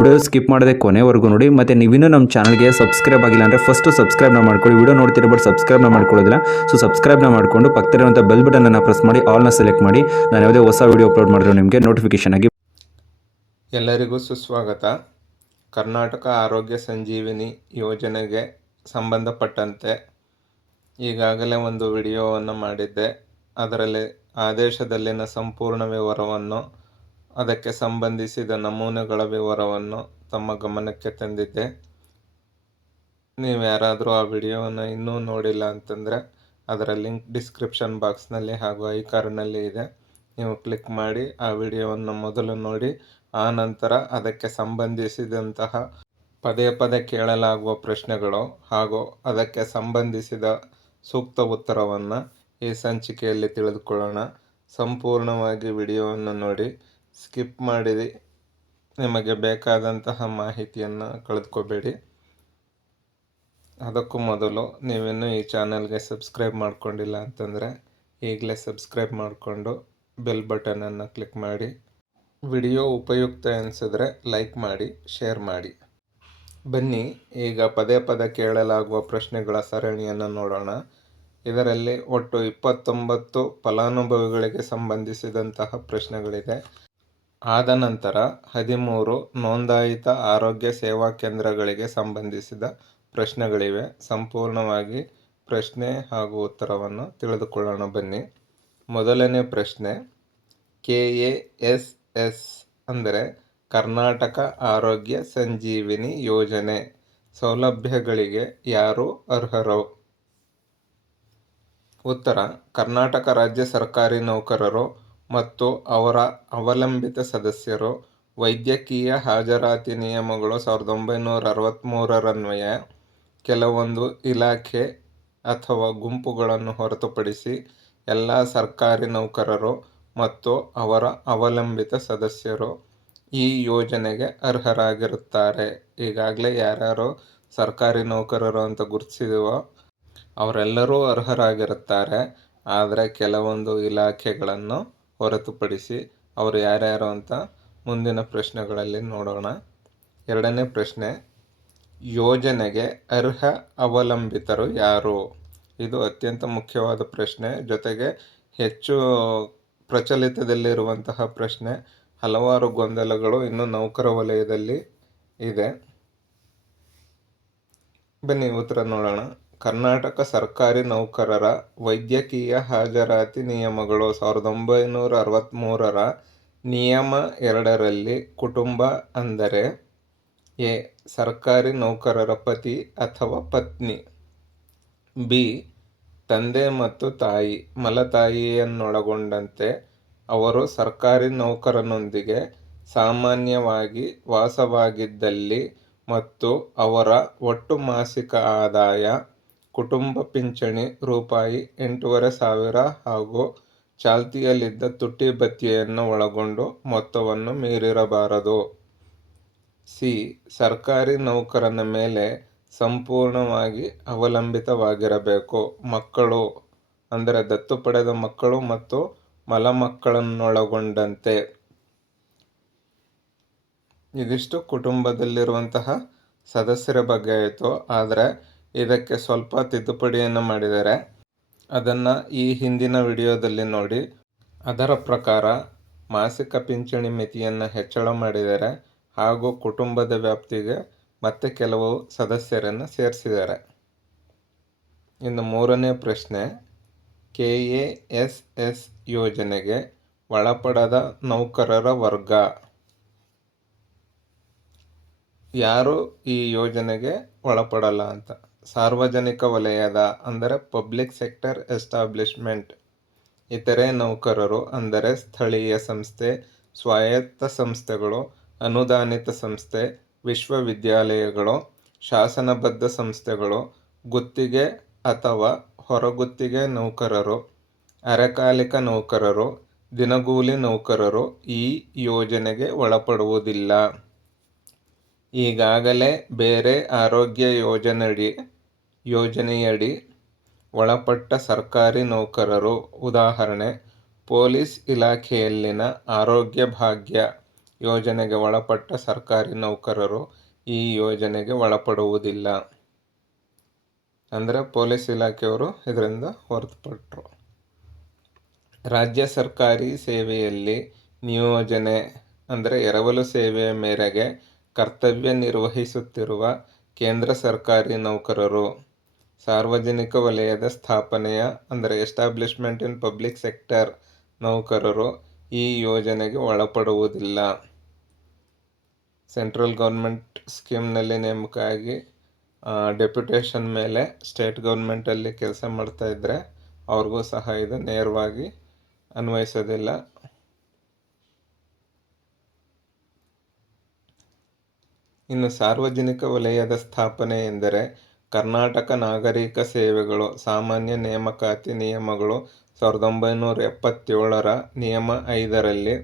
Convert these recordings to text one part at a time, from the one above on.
Video skip ಮಾಡದೆ ಕೊನೆವರೆಗೂ ನೋಡಿ. ಮತ್ತು ನೀವಿನ್ನೂ ನಮ್ಮ ಚಾನಲ್ಗೆ ಸಬ್ಸ್ಕ್ರೈಬ್ ಆಗಿಲ್ಲ ಅಂದರೆ ಫಸ್ಟು ಸಬ್ಸ್ಕ್ರೈಬ್ನ ಮಾಡ್ಕೊಳ್ಳಿ. ವಿಡಿಯೋ ನೋಡ್ತಿರೋ ಬಟ್ ಸಬ್ಸ್ಕ್ರೈಬ್ನ ಮಾಡ್ಕೊಳ್ಳೋದಿಲ್ಲ. ಸೊ ಸಬ್ಸ್ಕ್ರೈಬ್ನ ಮಾಡಿಕೊಂಡು ಪಕ್ಕದಲ್ಲಿರುವಂಥ ಬೆಲ್ ಬಟನನ್ನು ಪ್ರೆಸ್ ಮಾಡಿ ಆಲ್ನ ಸೆಲೆಕ್ಟ್ ಮಾಡಿ. ನಾನು ಯಾವುದೇ ಹೊಸ ವಿಡಿಯೋ ಅಪ್ಲೋಡ್ ಮಾಡಿದ್ರೆ ನಿಮಗೆ ನೋಟಿಫಿಕೇಶನ್ ಆಗಿ ಎಲ್ಲರಿಗೂ ಸುಸ್ವಾಗತ. ಕರ್ನಾಟಕ ಆರೋಗ್ಯ ಸಂಜೀವಿನಿ ಯೋಜನೆಗೆ ಸಂಬಂಧಪಟ್ಟಂತೆ ಈಗಾಗಲೇ ಒಂದು ವಿಡಿಯೋವನ್ನು ಮಾಡಿದ್ದೆ. ಅದರಲ್ಲಿ, ಆದೇಶದಲ್ಲಿನ ಸಂಪೂರ್ಣ ವಿವರವನ್ನು ಅದಕ್ಕೆ ಸಂಬಂಧಿಸಿದ ನಮೂನೆಗಳ ವಿವರವನ್ನು ತಮ್ಮ ಗಮನಕ್ಕೆ ತಂದಿದ್ದೆ. ನೀವು ಯಾರಾದರೂ ಆ ವಿಡಿಯೋವನ್ನು ಇನ್ನೂ ನೋಡಿಲ್ಲ ಅಂತಂದರೆ ಅದರ ಲಿಂಕ್ ಡಿಸ್ಕ್ರಿಪ್ಷನ್ ಬಾಕ್ಸ್ನಲ್ಲಿ ಹಾಗೂ ಐ ಕಾರ್ನಲ್ಲಿ ಇದೆ. ನೀವು ಕ್ಲಿಕ್ ಮಾಡಿ ಆ ವಿಡಿಯೋವನ್ನು ಮೊದಲು ನೋಡಿ, ಆ ನಂತರ ಅದಕ್ಕೆ ಸಂಬಂಧಿಸಿದಂತಹ ಪದೇ ಪದೇ ಕೇಳಲಾಗುವ ಪ್ರಶ್ನೆಗಳು ಹಾಗೂ ಅದಕ್ಕೆ ಸಂಬಂಧಿಸಿದ ಸೂಕ್ತ ಉತ್ತರವನ್ನು ಈ ಸಂಚಿಕೆಯಲ್ಲಿ ತಿಳಿದುಕೊಳ್ಳೋಣ. ಸಂಪೂರ್ಣವಾಗಿ ವಿಡಿಯೋವನ್ನು ನೋಡಿ ಸ್ಕಿಪ್ ಮಾಡಿ ನಿಮಗೆ ಬೇಕಾದಂತಹ ಮಾಹಿತಿಯನ್ನು ಕಳೆದುಕೋಬೇಡಿ ಅದಕ್ಕೂ ಮೊದಲು ನೀವಿನ್ನೂ ಈ ಚಾನಲ್ಗೆ ಸಬ್ಸ್ಕ್ರೈಬ್ ಮಾಡ್ಕೊಂಡಿಲ್ಲ ಅಂತಂದರೆ ಈಗಲೇ ಸಬ್ಸ್ಕ್ರೈಬ್ ಮಾಡಿಕೊಂಡು ಬೆಲ್ ಬಟನನ್ನು ಕ್ಲಿಕ್ ಮಾಡಿ. ವಿಡಿಯೋ ಉಪಯುಕ್ತ ಅನಿಸಿದ್ರೆ ಲೈಕ್ ಮಾಡಿ, ಶೇರ್ ಮಾಡಿ. ಬನ್ನಿ, ಈಗ ಪದೇ ಪದೇ ಕೇಳಲಾಗುವ ಪ್ರಶ್ನೆಗಳ ಸರಣಿಯನ್ನು ನೋಡೋಣ. ಇದರಲ್ಲಿ ಒಟ್ಟು ಇಪ್ಪತ್ತೊಂಬತ್ತು ಫಲಾನುಭವಿಗಳಿಗೆ ಸಂಬಂಧಿಸಿದಂತಹ ಪ್ರಶ್ನೆಗಳಿದೆ. ಆದ ನಂತರ ಹದಿಮೂರು ನೋಂದಾಯಿತ ಆರೋಗ್ಯ ಸೇವಾ ಕೇಂದ್ರಗಳಿಗೆ ಸಂಬಂಧಿಸಿದ ಪ್ರಶ್ನೆಗಳಿವೆ. ಸಂಪೂರ್ಣವಾಗಿ ಪ್ರಶ್ನೆ ಹಾಗೂ ಉತ್ತರವನ್ನು ತಿಳಿದುಕೊಳ್ಳೋಣ. ಬನ್ನಿ. ಮೊದಲನೇ ಪ್ರಶ್ನೆ. ಕೆ ಎ ಎಸ್ ಎಸ್ ಅಂದರೆ ಕರ್ನಾಟಕ ಆರೋಗ್ಯ ಸಂಜೀವಿನಿ ಯೋಜನೆ ಸೌಲಭ್ಯಗಳಿಗೆ ಯಾರು ಅರ್ಹರು? ಉತ್ತರ. ಕರ್ನಾಟಕ ರಾಜ್ಯ ಸರ್ಕಾರಿ ನೌಕರರು ಮತ್ತು ಅವರ ಅವಲಂಬಿತ ಸದಸ್ಯರು ವೈದ್ಯಕೀಯ ಹಾಜರಾತಿ ನಿಯಮಗಳು ಸಾವಿರದ ಒಂಬೈನೂರ ಅರವತ್ತ್ಮೂರರನ್ವಯ ಕೆಲವೊಂದು ಇಲಾಖೆ ಅಥವಾ ಗುಂಪುಗಳನ್ನು ಹೊರತುಪಡಿಸಿ ಎಲ್ಲ ಸರ್ಕಾರಿ ನೌಕರರು ಮತ್ತು ಅವರ ಅವಲಂಬಿತ ಸದಸ್ಯರು ಈ ಯೋಜನೆಗೆ ಅರ್ಹರಾಗಿರುತ್ತಾರೆ. ಈಗಾಗಲೇ ಯಾರ್ಯಾರು ಸರ್ಕಾರಿ ನೌಕರರು ಅಂತ ಗುರುತಿಸಿದವೋ ಅವರೆಲ್ಲರೂ ಅರ್ಹರಾಗಿರುತ್ತಾರೆ. ಆದರೆ ಕೆಲವೊಂದು ಇಲಾಖೆಗಳನ್ನು ಹೊರತುಪಡಿಸಿ ಅವರು ಯಾರ್ಯಾರು ಅಂತ ಮುಂದಿನ ಪ್ರಶ್ನೆಗಳಲ್ಲಿ ನೋಡೋಣ. ಎರಡನೇ ಪ್ರಶ್ನೆ, ಯೋಜನೆಗೆ ಅರ್ಹ ಅವಲಂಬಿತರು ಯಾರು? ಇದು ಅತ್ಯಂತ ಮುಖ್ಯವಾದ ಪ್ರಶ್ನೆ. ಜೊತೆಗೆ ಹೆಚ್ಚು ಪ್ರಚಲಿತದಲ್ಲಿರುವಂತಹ ಪ್ರಶ್ನೆ, ಹಲವಾರು ಗೊಂದಲಗಳು ಇನ್ನು ನೌಕರ ವಲಯದಲ್ಲಿ ಇದೆ. ಬನ್ನಿ ಉತ್ತರ ನೋಡೋಣ. ಕರ್ನಾಟಕ ಸರ್ಕಾರಿ ನೌಕರರ ವೈದ್ಯಕೀಯ ಹಾಜರಾತಿ ನಿಯಮಗಳು ಸಾವಿರದ ಒಂಬೈನೂರ ಅರವತ್ತ್ಮೂರರ ನಿಯಮ ಎರಡರಲ್ಲಿ ಕುಟುಂಬ ಅಂದರೆ ಎ, ಸರ್ಕಾರಿ ನೌಕರರ ಪತಿ ಅಥವಾ ಪತ್ನಿ. ಬಿ, ತಂದೆ ಮತ್ತು ತಾಯಿ, ಮಲತಾಯಿಯನ್ನೊಳಗೊಂಡಂತೆ ಅವರು ಸರ್ಕಾರಿ ನೌಕರನೊಂದಿಗೆ ಸಾಮಾನ್ಯವಾಗಿ ವಾಸವಾಗಿದ್ದಲ್ಲಿ ಮತ್ತು ಅವರ ಒಟ್ಟು ಮಾಸಿಕ ಆದಾಯ ಕುಟುಂಬ ಪಿಂಚಣಿ ರೂಪಾಯಿ ಎಂಟೂವರೆ ಸಾವಿರ ಹಾಗೂ ಚಾಲ್ತಿಯಲ್ಲಿದ್ದ ತುಟ್ಟಿ ಭತ್ಯೆಯನ್ನು ಒಳಗೊಂಡು ಮೊತ್ತವನ್ನು ಮೀರಿರಬಾರದು. ಸಿ. ಸರ್ಕಾರಿ ನೌಕರನ ಮೇಲೆ ಸಂಪೂರ್ಣವಾಗಿ ಅವಲಂಬಿತವಾಗಿರಬೇಕು. ಮಕ್ಕಳು, ಅಂದರೆ ದತ್ತು ಪಡೆದ ಮಕ್ಕಳು ಮತ್ತು ಮಲಮಕ್ಕಳನ್ನೊಳಗೊಂಡಂತೆ. ಇದಿಷ್ಟು ಕುಟುಂಬದಲ್ಲಿರುವಂತಹ ಸದಸ್ಯರ ಬಗ್ಗೆ ಆಯಿತು. ಆದರೆ ಇದಕ್ಕೆ ಸ್ವಲ್ಪ ತಿದ್ದುಪಡಿಯನ್ನು ಮಾಡಿದ್ದಾರೆ. ಅದನ್ನು ಈ ಹಿಂದಿನ ವಿಡಿಯೋದಲ್ಲಿ ನೋಡಿ. ಅದರ ಪ್ರಕಾರ ಮಾಸಿಕ ಪಿಂಚಣಿ ಮಿತಿಯನ್ನು ಹೆಚ್ಚಳ ಮಾಡಿದ್ದಾರೆ ಹಾಗೂ ಕುಟುಂಬದ ವ್ಯಾಪ್ತಿಗೆ ಮತ್ತೆ ಕೆಲವು ಸದಸ್ಯರನ್ನು ಸೇರಿಸಿದ್ದಾರೆ. ಇನ್ನು ಮೂರನೇ ಪ್ರಶ್ನೆ, ಕೆ ಎ ಎಸ್ ಎಸ್ ಯೋಜನೆಗೆ ಒಳಪಡದ ನೌಕರರ ವರ್ಗ. ಯಾರು ಈ ಯೋಜನೆಗೆ ಒಳಪಡಲ್ಲ ಅಂತ? ಸಾರ್ವಜನಿಕ ವಲಯದ, ಅಂದರೆ ಪಬ್ಲಿಕ್ ಸೆಕ್ಟರ್ ಎಸ್ಟಾಬ್ಲಿಷ್ಮೆಂಟ್. ಇತರೆ ನೌಕರರು, ಅಂದರೆ ಸ್ಥಳೀಯ ಸಂಸ್ಥೆ, ಸ್ವಾಯತ್ತ ಸಂಸ್ಥೆಗಳು, ಅನುದಾನಿತ ಸಂಸ್ಥೆ, ವಿಶ್ವವಿದ್ಯಾಲಯಗಳು, ಶಾಸನಬದ್ಧ ಸಂಸ್ಥೆಗಳು, ಗುತ್ತಿಗೆ ಅಥವಾ ಹೊರಗುತ್ತಿಗೆ ನೌಕರರು, ಅರೆಕಾಲಿಕ ನೌಕರರು, ದಿನಗೂಲಿ ನೌಕರರು ಈ ಯೋಜನೆಗೆ ಒಳಪಡುವುದಿಲ್ಲ. ಈಗಾಗಲೇ ಬೇರೆ ಆರೋಗ್ಯ ಯೋಜನೆಯಡಿ ಯೋಜನೆಯಡಿ ಒಳಪಟ್ಟ ಸರ್ಕಾರಿ ನೌಕರರು, ಉದಾಹರಣೆ, ಪೊಲೀಸ್ ಇಲಾಖೆಯಲ್ಲಿನ ಆರೋಗ್ಯ ಭಾಗ್ಯ ಯೋಜನೆಗೆ ಒಳಪಟ್ಟ ಸರ್ಕಾರಿ ನೌಕರರು ಈ ಯೋಜನೆಗೆ ಒಳಪಡುವುದಿಲ್ಲ. ಅಂದರೆ ಪೊಲೀಸ್ ಇಲಾಖೆಯವರು ಇದರಿಂದ ಹೊರತುಪಟ್ಟರು ರಾಜ್ಯ ಸರ್ಕಾರಿ ಸೇವೆಯಲ್ಲಿ ನಿಯೋಜನೆ ಅಂದರೆ ಎರವಲು ಸೇವೆಯ ಮೇರೆಗೆ ಕರ್ತವ್ಯ ನಿರ್ವಹಿಸುತ್ತಿರುವ ಕೇಂದ್ರ ಸರ್ಕಾರಿ ನೌಕರರು. ಸಾರ್ವಜನಿಕ ವಲಯದ ಸ್ಥಾಪನೆಯ, ಅಂದರೆ ಎಸ್ಟಾಬ್ಲಿಷ್ಮೆಂಟ್ ಇನ್ ಪಬ್ಲಿಕ್ ಸೆಕ್ಟರ್ ನೌಕರರು ಈ ಯೋಜನೆಗೆ ಒಳಪಡುವುದಿಲ್ಲ. ಸೆಂಟ್ರಲ್ ಗೌರ್ಮೆಂಟ್ ಸ್ಕೀಮ್ನಲ್ಲಿ ನೇಮಕ ಆಗಿ ಡೆಪ್ಯುಟೇಷನ್ ಮೇಲೆ ಸ್ಟೇಟ್ ಗೌರ್ಮೆಂಟಲ್ಲಿ ಕೆಲಸ ಮಾಡ್ತಾ ಇದ್ದರೆ ಅವ್ರಿಗೂ ಸಹ ಇದು ನೇರವಾಗಿ ಅನ್ವಯಿಸೋದಿಲ್ಲ. ಇನ್ನು ಸಾರ್ವಜನಿಕ ವಲಯದ ಸ್ಥಾಪನೆ ಎಂದರೆ ಕರ್ನಾಟಕ ನಾಗರಿಕ ಸೇವೆಗಳು, ಸಾಮಾನ್ಯ ನೇಮಕಾತಿ ನಿಯಮಗಳು ಸಾವಿರದ ಒಂಬೈನೂರ ಎಪ್ಪತ್ತೇಳರ ನಿಯಮ ಐದರಲ್ಲಿ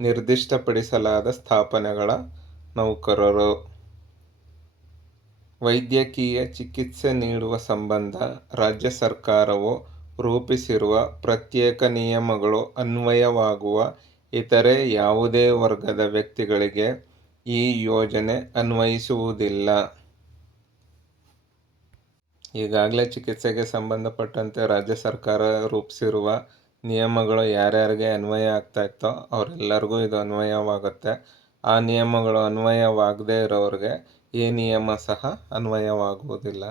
ನಿರ್ದಿಷ್ಟಪಡಿಸಲಾದ ಸ್ಥಾಪನೆಗಳ ನೌಕರರು. ವೈದ್ಯಕೀಯ ಚಿಕಿತ್ಸೆ ನೀಡುವ ಸಂಬಂಧ ರಾಜ್ಯ ಸರ್ಕಾರವು ರೂಪಿಸಿರುವ ಪ್ರತ್ಯೇಕ ನಿಯಮಗಳು ಅನ್ವಯವಾಗುವ ಇತರೆ ಯಾವುದೇ ವರ್ಗದ ವ್ಯಕ್ತಿಗಳಿಗೆ ಈ ಯೋಜನೆ ಅನ್ವಯಿಸುವುದಿಲ್ಲ. ಈಗಾಗಲೇ ಚಿಕಿತ್ಸೆಗೆ ಸಂಬಂಧಪಟ್ಟಂತೆ ರಾಜ್ಯ ಸರ್ಕಾರ ರೂಪಿಸಿರುವ ನಿಯಮಗಳು ಯಾರ್ಯಾರಿಗೆ ಅನ್ವಯ ಆಗ್ತಾ ಇತ್ತೋ ಅವರೆಲ್ಲರಿಗೂ ಇದು ಅನ್ವಯವಾಗುತ್ತೆ. ಆ ನಿಯಮಗಳು ಅನ್ವಯವಾಗದೇ ಇರೋರಿಗೆ ಈ ನಿಯಮ ಸಹ ಅನ್ವಯವಾಗುವುದಿಲ್ಲ.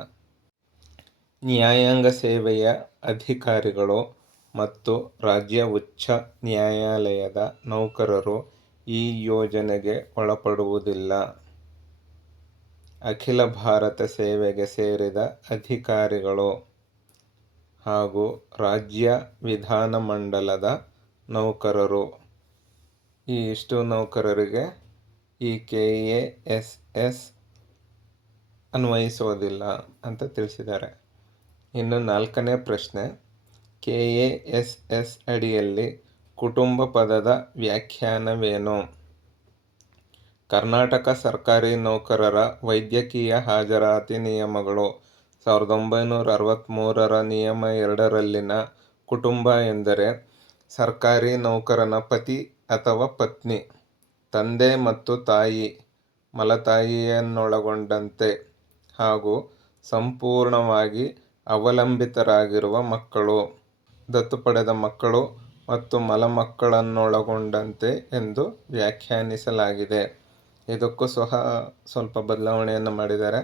ನ್ಯಾಯಾಂಗ ಸೇವೆಯ ಅಧಿಕಾರಿಗಳು ಮತ್ತು ರಾಜ್ಯ ಉಚ್ಚ ನ್ಯಾಯಾಲಯದ ನೌಕರರು ಈ ಯೋಜನೆಗೆ ಒಳಪಡುವುದಿಲ್ಲ. ಅಖಿಲ ಭಾರತ ಸೇವೆಗೆ ಸೇರಿದ ಅಧಿಕಾರಿಗಳು ಹಾಗೂ ರಾಜ್ಯ ವಿಧಾನಮಂಡಲದ ನೌಕರರು. ಈ ಇಷ್ಟು ನೌಕರರಿಗೆ ಈ ಕೆ ಎ ಎಸ್ ಎಸ್ ಅನ್ವಯಿಸೋದಿಲ್ಲ ಅಂತ ತಿಳಿಸಿದ್ದಾರೆ. ಇನ್ನು ನಾಲ್ಕನೇ ಪ್ರಶ್ನೆ, ಕೆ ಎ ಎಸ್ ಎಸ್ ಅಡಿಯಲ್ಲಿ ಕುಟುಂಬ ಪದದ ವ್ಯಾಖ್ಯಾನವೇನು? ಕರ್ನಾಟಕ ಸರ್ಕಾರಿ ನೌಕರರ ವೈದ್ಯಕೀಯ ಹಾಜರಾತಿ ನಿಯಮಗಳು. ಸಾವಿರದ ಒಂಬೈನೂರ ಅರವತ್ತ್ಮೂರರ ನಿಯಮ ಎರಡರಲ್ಲಿನ ಕುಟುಂಬ ಎಂದರೆ ಸರ್ಕಾರಿ ನೌಕರನ ಪತಿ ಅಥವಾ ಪತ್ನಿ, ತಂದೆ ಮತ್ತು ತಾಯಿ, ಮಲತಾಯಿಯನ್ನೊಳಗೊಂಡಂತೆ ಹಾಗೂ ಸಂಪೂರ್ಣವಾಗಿ ಅವಲಂಬಿತರಾಗಿರುವ ಮಕ್ಕಳು, ದತ್ತು ಪಡೆದ ಮಕ್ಕಳು ಮತ್ತು ಮಲಮಕ್ಕಳನ್ನೊಳಗೊಂಡಂತೆ ಎಂದು ವ್ಯಾಖ್ಯಾನಿಸಲಾಗಿದೆ. ಇದಕ್ಕೂ ಸಹ ಸ್ವಲ್ಪ ಬದಲಾವಣೆಯನ್ನು ಮಾಡಿದ್ದಾರೆ.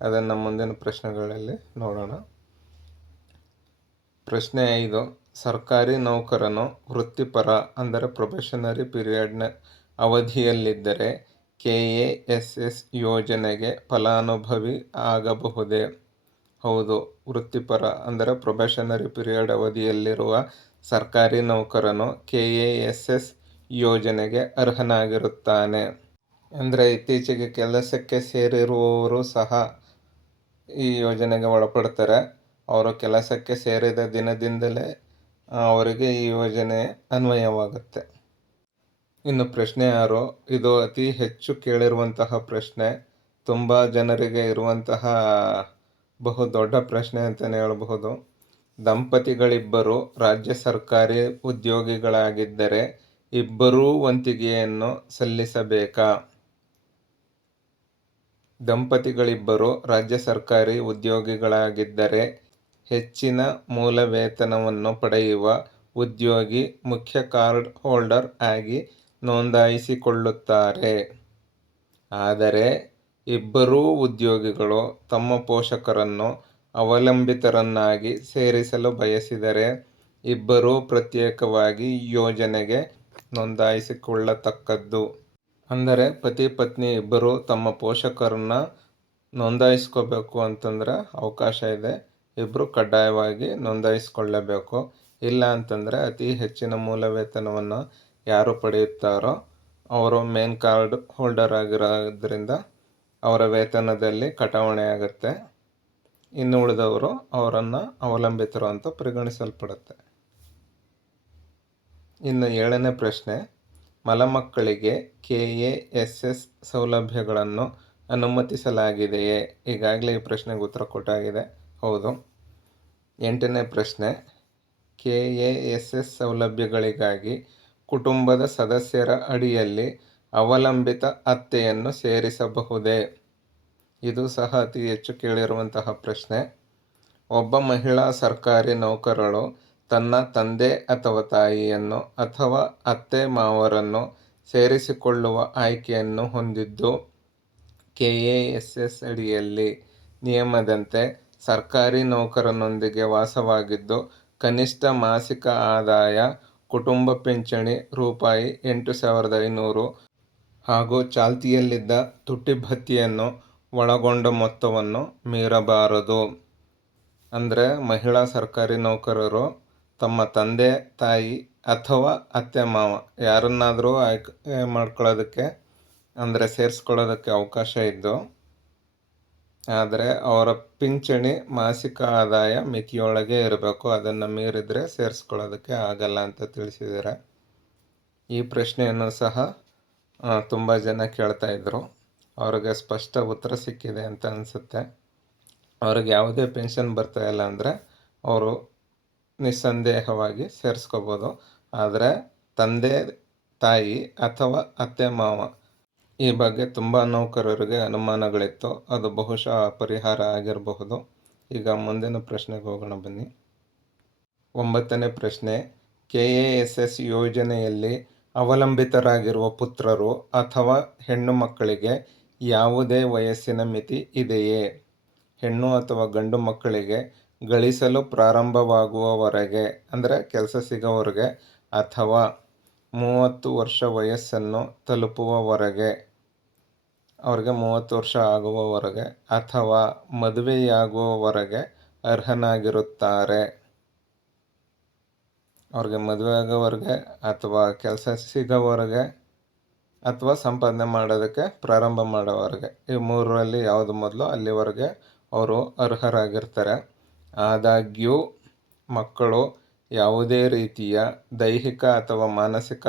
ಅದನ್ನು ಮುಂದಿನ ಪ್ರಶ್ನೆಗಳಲ್ಲಿ ನೋಡೋಣ. ಪ್ರಶ್ನೆ ಐದು, ಸರ್ಕಾರಿ ನೌಕರನು ವೃತ್ತಿಪರ ಅಂದರೆ ಪ್ರೊಬೆಷನರಿ ಪೀರಿಯಡ್ನ ಅವಧಿಯಲ್ಲಿದ್ದರೆ ಕೆ ಎ ಎಸ್ ಎಸ್ ಯೋಜನೆಗೆ ಫಲಾನುಭವಿ ಆಗಬಹುದೇ? ಹೌದು, ವೃತ್ತಿಪರ ಅಂದರೆ ಪ್ರೊಬೆಷನರಿ ಪೀರಿಯಡ್ ಅವಧಿಯಲ್ಲಿರುವ ಸರ್ಕಾರಿ ನೌಕರನು ಕೆ ಎ ಎಸ್ ಎಸ್ ಯೋಜನೆಗೆ ಅರ್ಹನಾಗಿರುತ್ತಾನೆ. ಅಂದರೆ ಇತ್ತೀಚೆಗೆ ಕೆಲಸಕ್ಕೆ ಸೇರಿರುವವರು ಸಹ ಈ ಯೋಜನೆಗೆ ಒಳಪಡ್ತಾರೆ. ಅವರು ಕೆಲಸಕ್ಕೆ ಸೇರಿದ ದಿನದಿಂದಲೇ ಅವರಿಗೆ ಈ ಯೋಜನೆ ಅನ್ವಯವಾಗುತ್ತೆ. ಇನ್ನು ಪ್ರಶ್ನೆ ಯಾರು? ಇದು ಅತಿ ಹೆಚ್ಚು ಕೇಳಿರುವಂತಹ ಪ್ರಶ್ನೆ. ತುಂಬ ಜನರಿಗೆ ಇರುವಂತಹ ಬಹು ದೊಡ್ಡ ಪ್ರಶ್ನೆ ಅಂತಲೇ ಹೇಳಬಹುದು. ದಂಪತಿಗಳಿಬ್ಬರು ರಾಜ್ಯ ಸರ್ಕಾರಿ ಉದ್ಯೋಗಿಗಳಾಗಿದ್ದರೆ ಇಬ್ಬರೂ ವಂತಿಗೆಯನ್ನು ಸಲ್ಲಿಸಬೇಕಾ? ದಂಪತಿಗಳಿಬ್ಬರು ರಾಜ್ಯ ಸರ್ಕಾರಿ ಉದ್ಯೋಗಿಗಳಾಗಿದ್ದರೆ ಹೆಚ್ಚಿನ ಮೂಲ ವೇತನವನ್ನು ಪಡೆಯುವ ಉದ್ಯೋಗಿ ಮುಖ್ಯ ಕಾರ್ಡ್ ಹೋಲ್ಡರ್ ಆಗಿ ನೋಂದಾಯಿಸಿಕೊಳ್ಳುತ್ತಾರೆ. ಆದರೆ ಇಬ್ಬರೂ ಉದ್ಯೋಗಿಗಳು ತಮ್ಮ ಪೋಷಕರನ್ನು ಅವಲಂಬಿತರನ್ನಾಗಿ ಸೇರಿಸಲು ಬಯಸಿದರೆ ಇಬ್ಬರೂ ಪ್ರತ್ಯೇಕವಾಗಿ ಯೋಜನೆಗೆ ನೋಂದಾಯಿಸಿಕೊಳ್ಳತಕ್ಕದ್ದು. ಅಂದರೆ ಪತಿ ಪತ್ನಿ ಇಬ್ಬರು ತಮ್ಮ ಪೋಷಕರನ್ನ ನೋಂದಾಯಿಸ್ಕೋಬೇಕು ಅಂತಂದರೆ ಅವಕಾಶ ಇದೆ. ಇಬ್ಬರು ಕಡ್ಡಾಯವಾಗಿ ನೋಂದಾಯಿಸ್ಕೊಳ್ಳಬೇಕು. ಇಲ್ಲ ಅಂತಂದರೆ ಅತಿ ಹೆಚ್ಚಿನ ಮೂಲ ವೇತನವನ್ನು ಯಾರು ಪಡೆಯುತ್ತಾರೋ ಅವರು ಮೇನ್ ಕಾರ್ಡ್ ಹೋಲ್ಡರ್ ಆಗಿರೋದ್ರಿಂದ ಅವರ ವೇತನದಲ್ಲಿ ಕಟಾವಣೆ ಆಗುತ್ತೆ. ಇನ್ನು ಉಳಿದವರು ಅವರನ್ನು ಅವಲಂಬಿತರು ಅಂತ ಪರಿಗಣಿಸಲ್ಪಡುತ್ತೆ. ಇನ್ನು ಏಳನೇ ಪ್ರಶ್ನೆ ಮಲಮಕ್ಕಳಿಗೆ ಕೆ ಎ ಎಸ್ ಎಸ್ ಸೌಲಭ್ಯಗಳನ್ನು ಅನುಮತಿಸಲಾಗಿದೆಯೇ? ಈಗಾಗಲೇ ಈ ಪ್ರಶ್ನೆಗೆ ಉತ್ತರ ಕೊಟ್ಟಾಗಿದೆ. ಹೌದು. ಎಂಟನೇ ಪ್ರಶ್ನೆ. ಕೆ ಎ ಎಸ್ ಎಸ್ ಸೌಲಭ್ಯಗಳಿಗಾಗಿ ಕುಟುಂಬದ ಸದಸ್ಯರ ಅಡಿಯಲ್ಲಿ ಅವಲಂಬಿತ ಅತ್ತೆಯನ್ನು ಸೇರಿಸಬಹುದೇ? ಇದು ಸಹ ಅತಿ ಹೆಚ್ಚು ಕೇಳಿರುವಂತಹ ಪ್ರಶ್ನೆ. ಒಬ್ಬ ಮಹಿಳಾ ಸರ್ಕಾರಿ ನೌಕರಳು ತನ್ನ ತಂದೆ ಅಥವಾ ತಾಯಿಯನ್ನು ಅಥವಾ ಅತ್ತೆ ಮಾವರನ್ನು ಸೇರಿಸಿಕೊಳ್ಳುವ ಆಯ್ಕೆಯನ್ನು ಹೊಂದಿದ್ದು ಕೆ ಎ ಎಸ್ ಎಸ್ ಅಡಿಯಲ್ಲಿ ನಿಯಮದಂತೆ ಸರ್ಕಾರಿ ನೌಕರನೊಂದಿಗೆ ವಾಸವಾಗಿದ್ದು, ಕನಿಷ್ಠ ಮಾಸಿಕ ಆದಾಯ ಕುಟುಂಬ ಪಿಂಚಣಿ ರೂಪಾಯಿ ಎಂಟು ಸಾವಿರದ ಐನೂರು ಹಾಗೂ ಚಾಲ್ತಿಯಲ್ಲಿದ್ದ ತುಟ್ಟಿ ಭತ್ಯೆಯನ್ನು ಒಳಗೊಂಡ ಮೊತ್ತವನ್ನು ಮೀರಬಾರದು. ಅಂದರೆ ಮಹಿಳಾ ಸರ್ಕಾರಿ ನೌಕರರು ತಮ್ಮ ತಂದೆ, ತಾಯಿ ಅಥವಾ ಅತ್ತೆ, ಮಾವ ಯಾರನ್ನಾದರೂ ಆಯ್ಕೆ ಮಾಡ್ಕೊಳ್ಳೋದಕ್ಕೆ ಅಂದರೆ ಸೇರಿಸ್ಕೊಳ್ಳೋದಕ್ಕೆ ಅವಕಾಶ ಇದ್ದು, ಆದರೆ ಅವರ ಪಿಂಚಣಿ ಮಾಸಿಕ ಆದಾಯ ಮಿತಿಯೊಳಗೆ ಇರಬೇಕು. ಅದನ್ನು ಮೀರಿದರೆ ಸೇರಿಸ್ಕೊಳ್ಳೋದಕ್ಕೆ ಆಗಲ್ಲ ಅಂತ ತಿಳಿಸಿದ್ದಾರೆ. ಈ ಪ್ರಶ್ನೆಯನ್ನು ಸಹ ತುಂಬ ಜನ ಕೇಳ್ತಾ ಇದ್ದರು ಅವ್ರಿಗೆ ಸ್ಪಷ್ಟ ಉತ್ತರ ಸಿಕ್ಕಿದೆ ಅಂತ ಅನಿಸುತ್ತೆ. ಅವ್ರಿಗೆ ಯಾವುದೇ ಪೆನ್ಷನ್ ಇಲ್ಲ ಅಂದರೆ, ಅವರು ನಿಸ್ಸಂದೇಹವಾಗಿ ಸೇರಿಸ್ಕೋಬೋದು. ಆದರೆ ತಂದೆ, ತಾಯಿ ಅಥವಾ ಅತ್ತೆ, ಮಾವ ಈ ಬಗ್ಗೆ ತುಂಬ ನೌಕರರಿಗೆ ಅನುಮಾನಗಳಿತ್ತು. ಅದು ಬಹುಶಃ ಪರಿಹಾರ ಆಗಿರಬಹುದು. ಈಗ ಮುಂದಿನ ಪ್ರಶ್ನೆಗೆ ಹೋಗೋಣ ಬನ್ನಿ. ಒಂಬತ್ತನೇ ಪ್ರಶ್ನೆ. ಕೆ ಎ ಎಸ್ ಎಸ್ ಯೋಜನೆಯಲ್ಲಿ ಅವಲಂಬಿತರಾಗಿರುವ ಪುತ್ರರು ಅಥವಾ ಹೆಣ್ಣು ಮಕ್ಕಳಿಗೆ ಯಾವುದೇ ವಯಸ್ಸಿನ ಮಿತಿ ಇದೆಯೇ? ಹೆಣ್ಣು ಅಥವಾ ಗಂಡು ಮಕ್ಕಳಿಗೆ ಗಳಿಸಲು ಪ್ರಾರಂಭವಾಗುವವರೆಗೆ, ಅಂದರೆ ಕೆಲಸ ಸಿಗೋವರೆಗೆ ಅಥವಾ ಮೂವತ್ತು ವರ್ಷ ವಯಸ್ಸನ್ನು ತಲುಪುವವರೆಗೆ, ಅವ್ರಿಗೆ ಮೂವತ್ತು ವರ್ಷ ಆಗುವವರೆಗೆ ಅಥವಾ ಮದುವೆಯಾಗುವವರೆಗೆ ಅರ್ಹನಾಗಿರುತ್ತಾರೆ. ಅವ್ರಿಗೆ ಮದುವೆ ಆಗೋವರೆಗೆ ಅಥವಾ ಕೆಲಸ ಸಿಗೋವರೆಗೆ ಅಥವಾ ಸಂಪಾದನೆ ಮಾಡೋದಕ್ಕೆ ಪ್ರಾರಂಭ ಮಾಡೋವರೆಗೆ ಈ ಮೂರರಲ್ಲಿ ಯಾವುದು ಮೊದಲು, ಅಲ್ಲಿವರೆಗೆ ಅವರು ಅರ್ಹರಾಗಿರ್ತಾರೆ. ಆದಾಗ್ಯೂ, ಮಕ್ಕಳು ಯಾವುದೇ ರೀತಿಯ ದೈಹಿಕ ಅಥವಾ ಮಾನಸಿಕ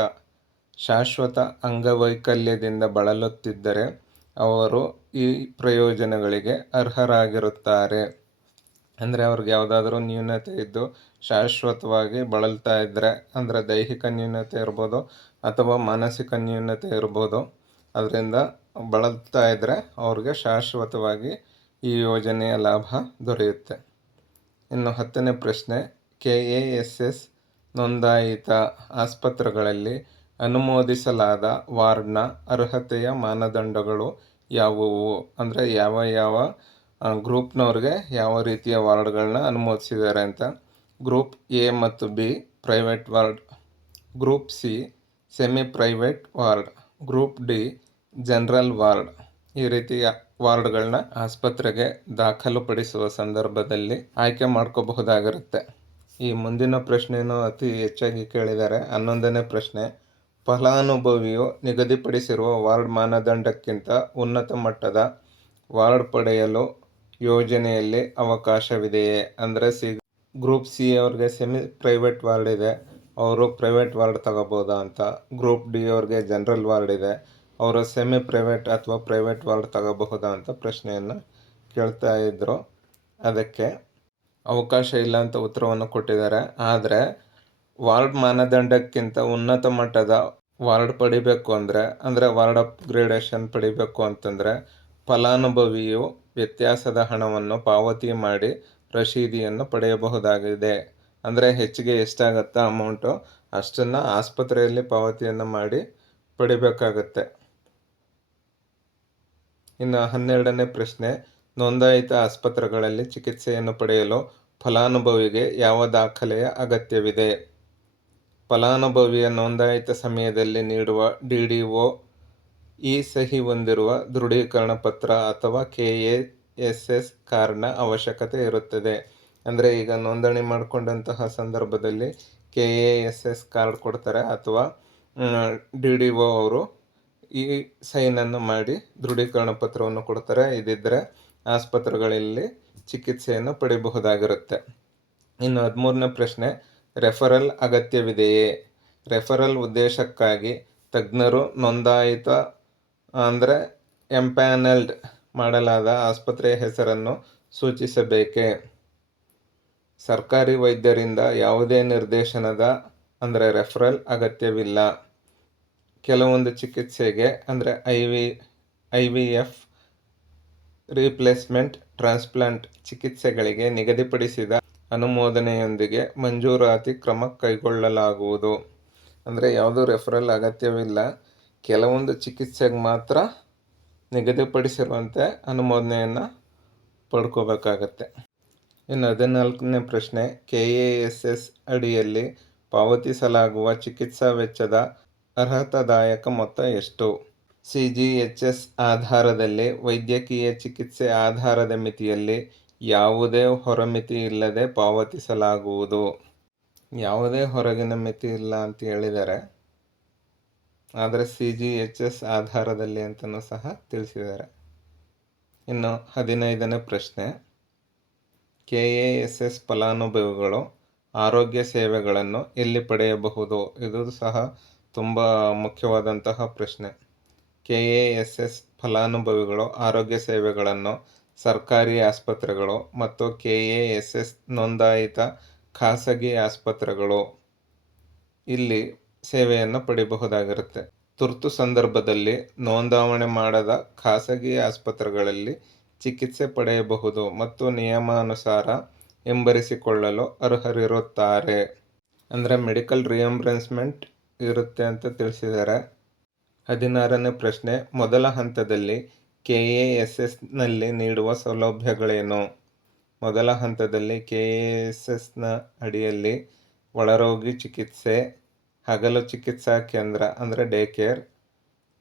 ಶಾಶ್ವತ ಅಂಗವೈಕಲ್ಯದಿಂದ ಬಳಲುತ್ತಿದ್ದರೆ ಅವರು ಈ ಪ್ರಯೋಜನಗಳಿಗೆ ಅರ್ಹರಾಗಿರುತ್ತಾರೆ. ಅಂದರೆ ಅವ್ರಿಗೆ ಯಾವುದಾದ್ರೂ ನ್ಯೂನತೆ ಇದ್ದು ಶಾಶ್ವತವಾಗಿ ಬಳಲ್ತಾ ಇದ್ದರೆ ಅಂದರೆ ದೈಹಿಕ ನ್ಯೂನತೆ ಇರ್ಬೋದು ಅಥವಾ ಮಾನಸಿಕ ನ್ಯೂನತೆ ಇರ್ಬೋದು, ಅದರಿಂದ ಬಳಲ್ತಾ ಇದ್ದರೆ ಅವ್ರಿಗೆ ಶಾಶ್ವತವಾಗಿ ಈ ಯೋಜನೆಯ ಲಾಭ ದೊರೆಯುತ್ತೆ. ಇನ್ನು ಹತ್ತನೇ ಪ್ರಶ್ನೆ ಕೆ ಎ ಎಸ್ ಎಸ್ ನೋಂದಾಯಿತ ಆಸ್ಪತ್ರೆಗಳಲ್ಲಿ ಅನುಮೋದಿಸಲಾದ ವಾರ್ಡ್ನ ಅರ್ಹತೆಯ ಮಾನದಂಡಗಳು ಯಾವುವು? ಅಂದರೆ ಯಾವ ಯಾವ ಗ್ರೂಪ್ನವ್ರಿಗೆ ಯಾವ ರೀತಿಯ ವಾರ್ಡ್ಗಳನ್ನ ಅನುಮೋದಿಸಿದ್ದಾರೆ ಅಂತ. ಗ್ರೂಪ್ ಎ ಮತ್ತು B, private ward. Group C semi private ward. Group D, general ward. ಈ ರೀತಿಯ ವಾರ್ಡ್ಗಳನ್ನ ಆಸ್ಪತ್ರೆಗೆ ದಾಖಲುಪಡಿಸುವ ಸಂದರ್ಭದಲ್ಲಿ ಆಯ್ಕೆ ಮಾಡ್ಕೋಬಹುದಾಗಿರುತ್ತೆ. ಈ ಮುಂದಿನ ಪ್ರಶ್ನೆಯನ್ನು ಅತಿ ಹೆಚ್ಚಾಗಿ ಕೇಳಿದ್ದಾರೆ ಹನ್ನೊಂದನೇ ಪ್ರಶ್ನೆ, ಫಲಾನುಭವಿಯು ನಿಗದಿಪಡಿಸಿರುವ ವಾರ್ಡ್ ಮಾನದಂಡಕ್ಕಿಂತ ಉನ್ನತ ಮಟ್ಟದ ವಾರ್ಡ್ ಪಡೆಯಲು ಯೋಜನೆಯಲ್ಲಿ ಅವಕಾಶವಿದೆಯೇ? ಅಂದರೆ ಸಿ ಗ್ರೂಪ್ ಸಿ ಅವ್ರಿಗೆ ಸೆಮಿ ಪ್ರೈವೇಟ್ ವಾರ್ಡ್ ಇದೆ, ಅವರು ಪ್ರೈವೇಟ್ ವಾರ್ಡ್ ತಗೋಬೋದಾ ಅಂತ? ಗ್ರೂಪ್ ಡಿ ಅವ್ರಿಗೆ ಜನರಲ್ ವಾರ್ಡ್ ಇದೆ ಅವರು ಸೆಮಿ ಪ್ರೈವೇಟ್ ಅಥವಾ ಪ್ರೈವೇಟ್ ವಾರ್ಡ್ ತಗೋಬಹುದಾ ಅಂತ ಪ್ರಶ್ನೆಯನ್ನು ಕೇಳ್ತಾ ಇದ್ದರು ಅದಕ್ಕೆ ಅವಕಾಶ ಇಲ್ಲ ಅಂತ ಉತ್ತರವನ್ನು ಕೊಟ್ಟಿದ್ದಾರೆ. ಆದರೆ ವಾರ್ಡ್ ಮಾನದಂಡಕ್ಕಿಂತ ಉನ್ನತ ಮಟ್ಟದ ವಾರ್ಡ್ ಪಡಿಬೇಕು ಅಂದರೆ ಅಂದರೆ ವಾರ್ಡ್ ಅಪ್ಗ್ರೇಡೇಷನ್ ಪಡಿಬೇಕು ಅಂತಂದರೆ ಫಲಾನುಭವಿಯು ವ್ಯತ್ಯಾಸದ ಹಣವನ್ನು ಪಾವತಿ ಮಾಡಿ ರಶೀದಿಯನ್ನು ಪಡೆಯಬಹುದಾಗಿದೆ. ಅಂದರೆ ಹೆಚ್ಚಿಗೆ ಎಷ್ಟಾಗತ್ತಾ ಅಮೌಂಟು ಅಷ್ಟನ್ನು ಆಸ್ಪತ್ರೆಯಲ್ಲಿ ಪಾವತಿಯನ್ನು ಮಾಡಿ ಪಡಿಬೇಕಾಗತ್ತೆ. ಇನ್ನು ಹನ್ನೆರಡನೇ ಪ್ರಶ್ನೆ, ನೋಂದಾಯಿತ ಆಸ್ಪತ್ರೆಗಳಲ್ಲಿ ಚಿಕಿತ್ಸೆಯನ್ನು ಪಡೆಯಲು ಫಲಾನುಭವಿಗೆ ಯಾವ ದಾಖಲೆಯ ಅಗತ್ಯವಿದೆ? ಫಲಾನುಭವಿಯ ನೋಂದಾಯಿತ ಸಮಯದಲ್ಲಿ ನೀಡುವ ಡಿ ಡಿ ಒ, ಈ ಸಹಿ ಹೊಂದಿರುವ ದೃಢೀಕರಣ ಪತ್ರ ಅಥವಾ ಕೆ ಎ ಎಸ್ ಎಸ್ ಕಾರ್ಡ್ನ ಅವಶ್ಯಕತೆ ಇರುತ್ತದೆ. ಅಂದರೆ ಈಗ ನೋಂದಣಿ ಮಾಡಿಕೊಂಡಂತಹ ಸಂದರ್ಭದಲ್ಲಿ K A S S card ಕೊಡ್ತಾರೆ ಅಥವಾ ಡಿ ಡಿ ಒ ಅವರು ಈ ಸೈನನ್ನು ಮಾಡಿ ದೃಢೀಕರಣ ಪತ್ರವನ್ನು ಕೊಡ್ತಾರೆ. ಇದಿದ್ದರೆ ಆಸ್ಪತ್ರೆಗಳಲ್ಲಿ ಚಿಕಿತ್ಸೆಯನ್ನು ಪಡೆಯಬಹುದಾಗಿರುತ್ತೆ. ಇನ್ನು ಹದಿಮೂರನೇ ಪ್ರಶ್ನೆ, ರೆಫರಲ್ ಅಗತ್ಯವಿದೆಯೇ? ರೆಫರಲ್ ಉದ್ದೇಶಕ್ಕಾಗಿ ತಜ್ಞರು ನೋಂದಾಯಿತ, ಅಂದರೆ ಎಂಪ್ಯಾನಲ್ಡ್ ಮಾಡಲಾದ ಆಸ್ಪತ್ರೆಯ ಹೆಸರನ್ನು ಸೂಚಿಸಬೇಕೇ? ಸರ್ಕಾರಿ ವೈದ್ಯರಿಂದ ಯಾವುದೇ ನಿರ್ದೇಶನದ, ಅಂದರೆ ರೆಫರಲ್ ಅಗತ್ಯವಿಲ್ಲ. ಕೆಲವೊಂದು ಚಿಕಿತ್ಸೆಗೆ ಅಂದರೆ I V I V F replacement transplant ಚಿಕಿತ್ಸೆಗಳಿಗೆ ನಿಗದಿಪಡಿಸಿದ ಅನುಮೋದನೆಯೊಂದಿಗೆ ಮಂಜೂರಾತಿ ಕ್ರಮ ಕೈಗೊಳ್ಳಲಾಗುವುದು. ಅಂದರೆ ಯಾವುದೂ ರೆಫರಲ್ ಅಗತ್ಯವಿಲ್ಲ, ಕೆಲವೊಂದು ಚಿಕಿತ್ಸೆಗೆ ಮಾತ್ರ ನಿಗದಿಪಡಿಸಿರುವಂತೆ ಅನುಮೋದನೆಯನ್ನು ಪಡ್ಕೋಬೇಕಾಗತ್ತೆ. ಇನ್ನು ಹದಿನಾಲ್ಕನೇ ಪ್ರಶ್ನೆ ಕೆ ಎ ಎಸ್ ಎಸ್ ಅಡಿಯಲ್ಲಿ ಪಾವತಿಸಲಾಗುವ ಚಿಕಿತ್ಸಾ ವೆಚ್ಚದ ಅರ್ಹತಾದಾಯಕ ಮೊತ್ತ ಎಷ್ಟು? ಸಿ ಜಿ ಎಚ್ ಎಸ್ ಆಧಾರದಲ್ಲಿ, ವೈದ್ಯಕೀಯ ಚಿಕಿತ್ಸೆ ಆಧಾರದ ಮಿತಿಯಲ್ಲಿ ಯಾವುದೇ ಹೊರಮಿತಿ ಇಲ್ಲದೆ ಪಾವತಿಸಲಾಗುವುದು. ಯಾವುದೇ ಹೊರಗಿನ ಮಿತಿ ಇಲ್ಲ ಅಂತ ಹೇಳಿದರೆ, ಆದರೆ ಸಿ ಜಿ ಎಚ್ ಎಸ್ ಆಧಾರದಲ್ಲಿ ಅಂತಲೂ ಸಹ ತಿಳಿಸಿದ್ದಾರೆ. ಇನ್ನು ಹದಿನೈದನೇ ಪ್ರಶ್ನೆ. ಕೆ ಎ ಎಸ್ ಎಸ್ ಫಲಾನುಭವಿಗಳು ಆರೋಗ್ಯ ಸೇವೆಗಳನ್ನು ಎಲ್ಲಿ ಪಡೆಯಬಹುದು? ಇದು ಸಹ ತುಂಬ ಮುಖ್ಯವಾದಂತಹ ಪ್ರಶ್ನೆ. ಕೆ ಎ ಎಸ್ ಎಸ್ ಫಲಾನುಭವಿಗಳು, ಆರೋಗ್ಯ ಸೇವೆಗಳನ್ನು, ಸರ್ಕಾರಿ ಆಸ್ಪತ್ರೆಗಳು ಮತ್ತು ಕೆ ಎ ಎಸ್ ಎಸ್ ನೋಂದಾಯಿತ ಖಾಸಗಿ ಆಸ್ಪತ್ರೆಗಳು ಇಲ್ಲಿ ಸೇವೆಯನ್ನು ಪಡೆಯಬಹುದಾಗಿರುತ್ತೆ. ತುರ್ತು ಸಂದರ್ಭದಲ್ಲಿ ನೋಂದಾವಣೆ ಮಾಡದ ಖಾಸಗಿ ಆಸ್ಪತ್ರೆಗಳಲ್ಲಿ ಚಿಕಿತ್ಸೆ ಪಡೆಯಬಹುದು ಮತ್ತು ನಿಯಮಾನುಸಾರ ಹಿಂಬರಿಸಿಕೊಳ್ಳಲು ಅರ್ಹರಿರುತ್ತಾರೆ. ಅಂದರೆ ಮೆಡಿಕಲ್ ರಿಯಂಬ್ರೆನ್ಸ್ಮೆಂಟ್ ಇರುತ್ತೆ ಅಂತ ತಿಳಿಸಿದ್ದಾರೆ. ಹದಿನಾರನೇ ಪ್ರಶ್ನೆ, ಮೊದಲ ಹಂತದಲ್ಲಿ ಕೆ ಎ ಎಸ್ ಎಸ್ನಲ್ಲಿ ನೀಡುವ ಸೌಲಭ್ಯಗಳೇನು? ಮೊದಲ ಹಂತದಲ್ಲಿ ಕೆ ಎ ಎಸ್ ಎಸ್ನ ಅಡಿಯಲ್ಲಿ ಒಳರೋಗಿ ಚಿಕಿತ್ಸೆ, ಹಗಲು ಚಿಕಿತ್ಸಾ ಕೇಂದ್ರ ಅಂದರೆ ಡೇ ಕೇರ್,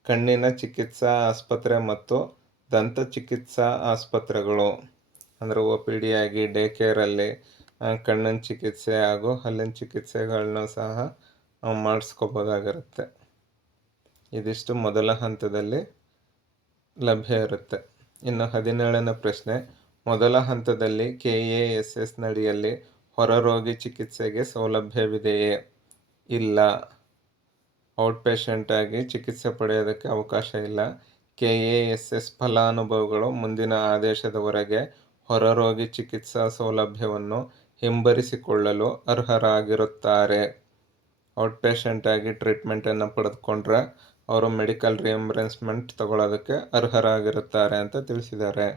ಕಣ್ಣಿನ ಚಿಕಿತ್ಸಾ ಆಸ್ಪತ್ರೆ ಮತ್ತು ದಂತ ಚಿಕಿತ್ಸಾ ಆಸ್ಪತ್ರೆಗಳು ಅಂದರೆ ಒ ಪಿ ಡಿ ಆಗಿ ಡೇ ಕೇರಲ್ಲಿ ಕಣ್ಣಿನ ಚಿಕಿತ್ಸೆ ಹಾಗೂ ಹಲ್ಲಿನ ಚಿಕಿತ್ಸೆಗಳನ್ನೂ ಸಹ ಮಾಡಿಸ್ಕೋಬೋದಾಗಿರುತ್ತೆ. ಇದಿಷ್ಟು ಮೊದಲ ಹಂತದಲ್ಲಿ ಲಭ್ಯ ಇರುತ್ತೆ. ಇನ್ನು ಹದಿನೇಳನೇ ಪ್ರಶ್ನೆ, ಮೊದಲ ಹಂತದಲ್ಲಿ ಕೆ ಎ ಎಸ್ ಎಸ್ ನಡಿಯಲ್ಲಿ ಹೊರರೋಗಿ ಚಿಕಿತ್ಸೆಗೆ ಸೌಲಭ್ಯವಿದೆಯೇ? ಇಲ್ಲ. ಔಟ್ ಪೇಷಂಟಾಗಿ ಚಿಕಿತ್ಸೆ ಪಡೆಯೋದಕ್ಕೆ ಅವಕಾಶ ಇಲ್ಲ. ಕೆ ಎ ಎಸ್ ಎಸ್ ಫಲಾನುಭವಿಗಳು ಮುಂದಿನ ಆದೇಶದವರೆಗೆ ಹೊರರೋಗಿ ಚಿಕಿತ್ಸಾ ಸೌಲಭ್ಯವನ್ನು ಹಿಂಬರಿಸಿಕೊಳ್ಳಲು ಅರ್ಹರಾಗಿರುತ್ತಾರೆ. ಔಟ್ ಪೇಷಂಟಾಗಿ ಟ್ರೀಟ್ಮೆಂಟನ್ನು ಪಡೆದುಕೊಂಡ್ರೆ ಅವರು ಮೆಡಿಕಲ್ ರಿಯಂಬರ್ಸ್ಮೆಂಟ್ ತಗೊಳ್ಳೋದಕ್ಕೆ ಅರ್ಹರಾಗಿರುತ್ತಾರೆ ಅಂತ ತಿಳಿಸಿದ್ದಾರೆ.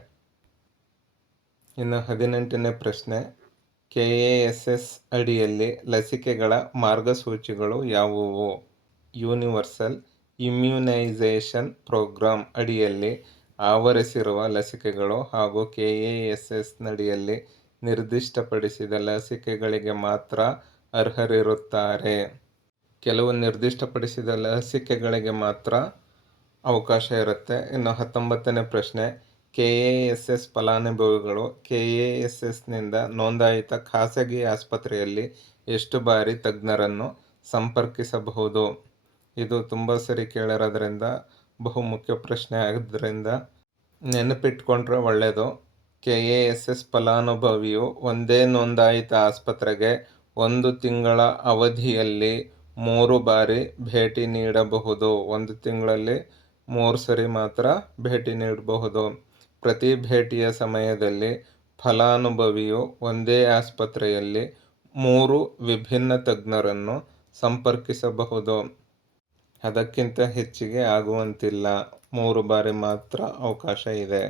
ಇನ್ನು ಹದಿನೆಂಟನೇ ಪ್ರಶ್ನೆ ಕೆ ಎ ಎಸ್ ಎಸ್ ಅಡಿಯಲ್ಲಿ ಲಸಿಕೆಗಳ ಮಾರ್ಗಸೂಚಿಗಳು ಯಾವುವು? ಯೂನಿವರ್ಸಲ್ ಇಮ್ಯುನೈಸೇಷನ್ ಪ್ರೋಗ್ರಾಂ ಅಡಿಯಲ್ಲಿ ಆವರಿಸಿರುವ ಲಸಿಕೆಗಳು ಹಾಗೂ ಕೆ ಎ ಎಸ್ ಎಸ್ ನಡಿಯಲ್ಲಿ ನಿರ್ದಿಷ್ಟಪಡಿಸಿದ ಲಸಿಕೆಗಳಿಗೆ ಮಾತ್ರ ಅರ್ಹರಿರುತ್ತಾರೆ. ಕೆಲವು ನಿರ್ದಿಷ್ಟಪಡಿಸಿದ ಲಸಿಕೆಗಳಿಗೆ ಮಾತ್ರ ಅವಕಾಶ ಇರುತ್ತೆ. ಇನ್ನು ಹತ್ತೊಂಬತ್ತನೇ ಪ್ರಶ್ನೆ ಕೆ ಎ ಎಸ್ ಎಸ್ ಫಲಾನುಭವಿಗಳು ಕೆ ಎ ಎಸ್ ಎಸ್ನಿಂದ ನೋಂದಾಯಿತ ಖಾಸಗಿ ಆಸ್ಪತ್ರೆಯಲ್ಲಿ ಎಷ್ಟು ಬಾರಿ ತಜ್ಞರನ್ನು ಸಂಪರ್ಕಿಸಬಹುದು? ಇದು ತುಂಬ ಸರಿ ಕೇಳಿರೋದ್ರಿಂದ ಬಹುಮುಖ್ಯ ಪ್ರಶ್ನೆ ಆದ್ದರಿಂದ ನೆನಪಿಟ್ಕೊಂಡ್ರೆ ಒಳ್ಳೆಯದು ಕೆ ಎ ಎಸ್ ಎಸ್ ಫಲಾನುಭವಿಯು ಒಂದೇ ನೋಂದಾಯಿತ ಆಸ್ಪತ್ರೆಗೆ ಒಂದು ತಿಂಗಳ ಅವಧಿಯಲ್ಲಿ ಮೂರು ಬಾರಿ ಭೇಟಿ ನೀಡಬಹುದು? ಒಂದು ತಿಂಗಳಲ್ಲಿ ಮೂರು ಸರಿ ಮಾತ್ರ ಭೇಟಿ ನೀಡಬಹುದು? ಪ್ರತಿ ಭೇಟಿಯ ಸಮಯದಲ್ಲಿ ಫಲಾನುಭವಿಯು ಒಂದೇ ಆಸ್ಪತ್ರೆಯಲ್ಲಿ ಮೂರು ವಿಭಿನ್ನ ತಜ್ಞರನ್ನು ಸಂಪರ್ಕಿಸಬಹುದು? ಅದಕ್ಕಿಂತ ಹೆಚ್ಚಿಗೆ ಆಗುವಂತಿಲ್ಲ. ಮೂರು ಬಾರಿ ಮಾತ್ರ ಅವಕಾಶ ಇದೆ.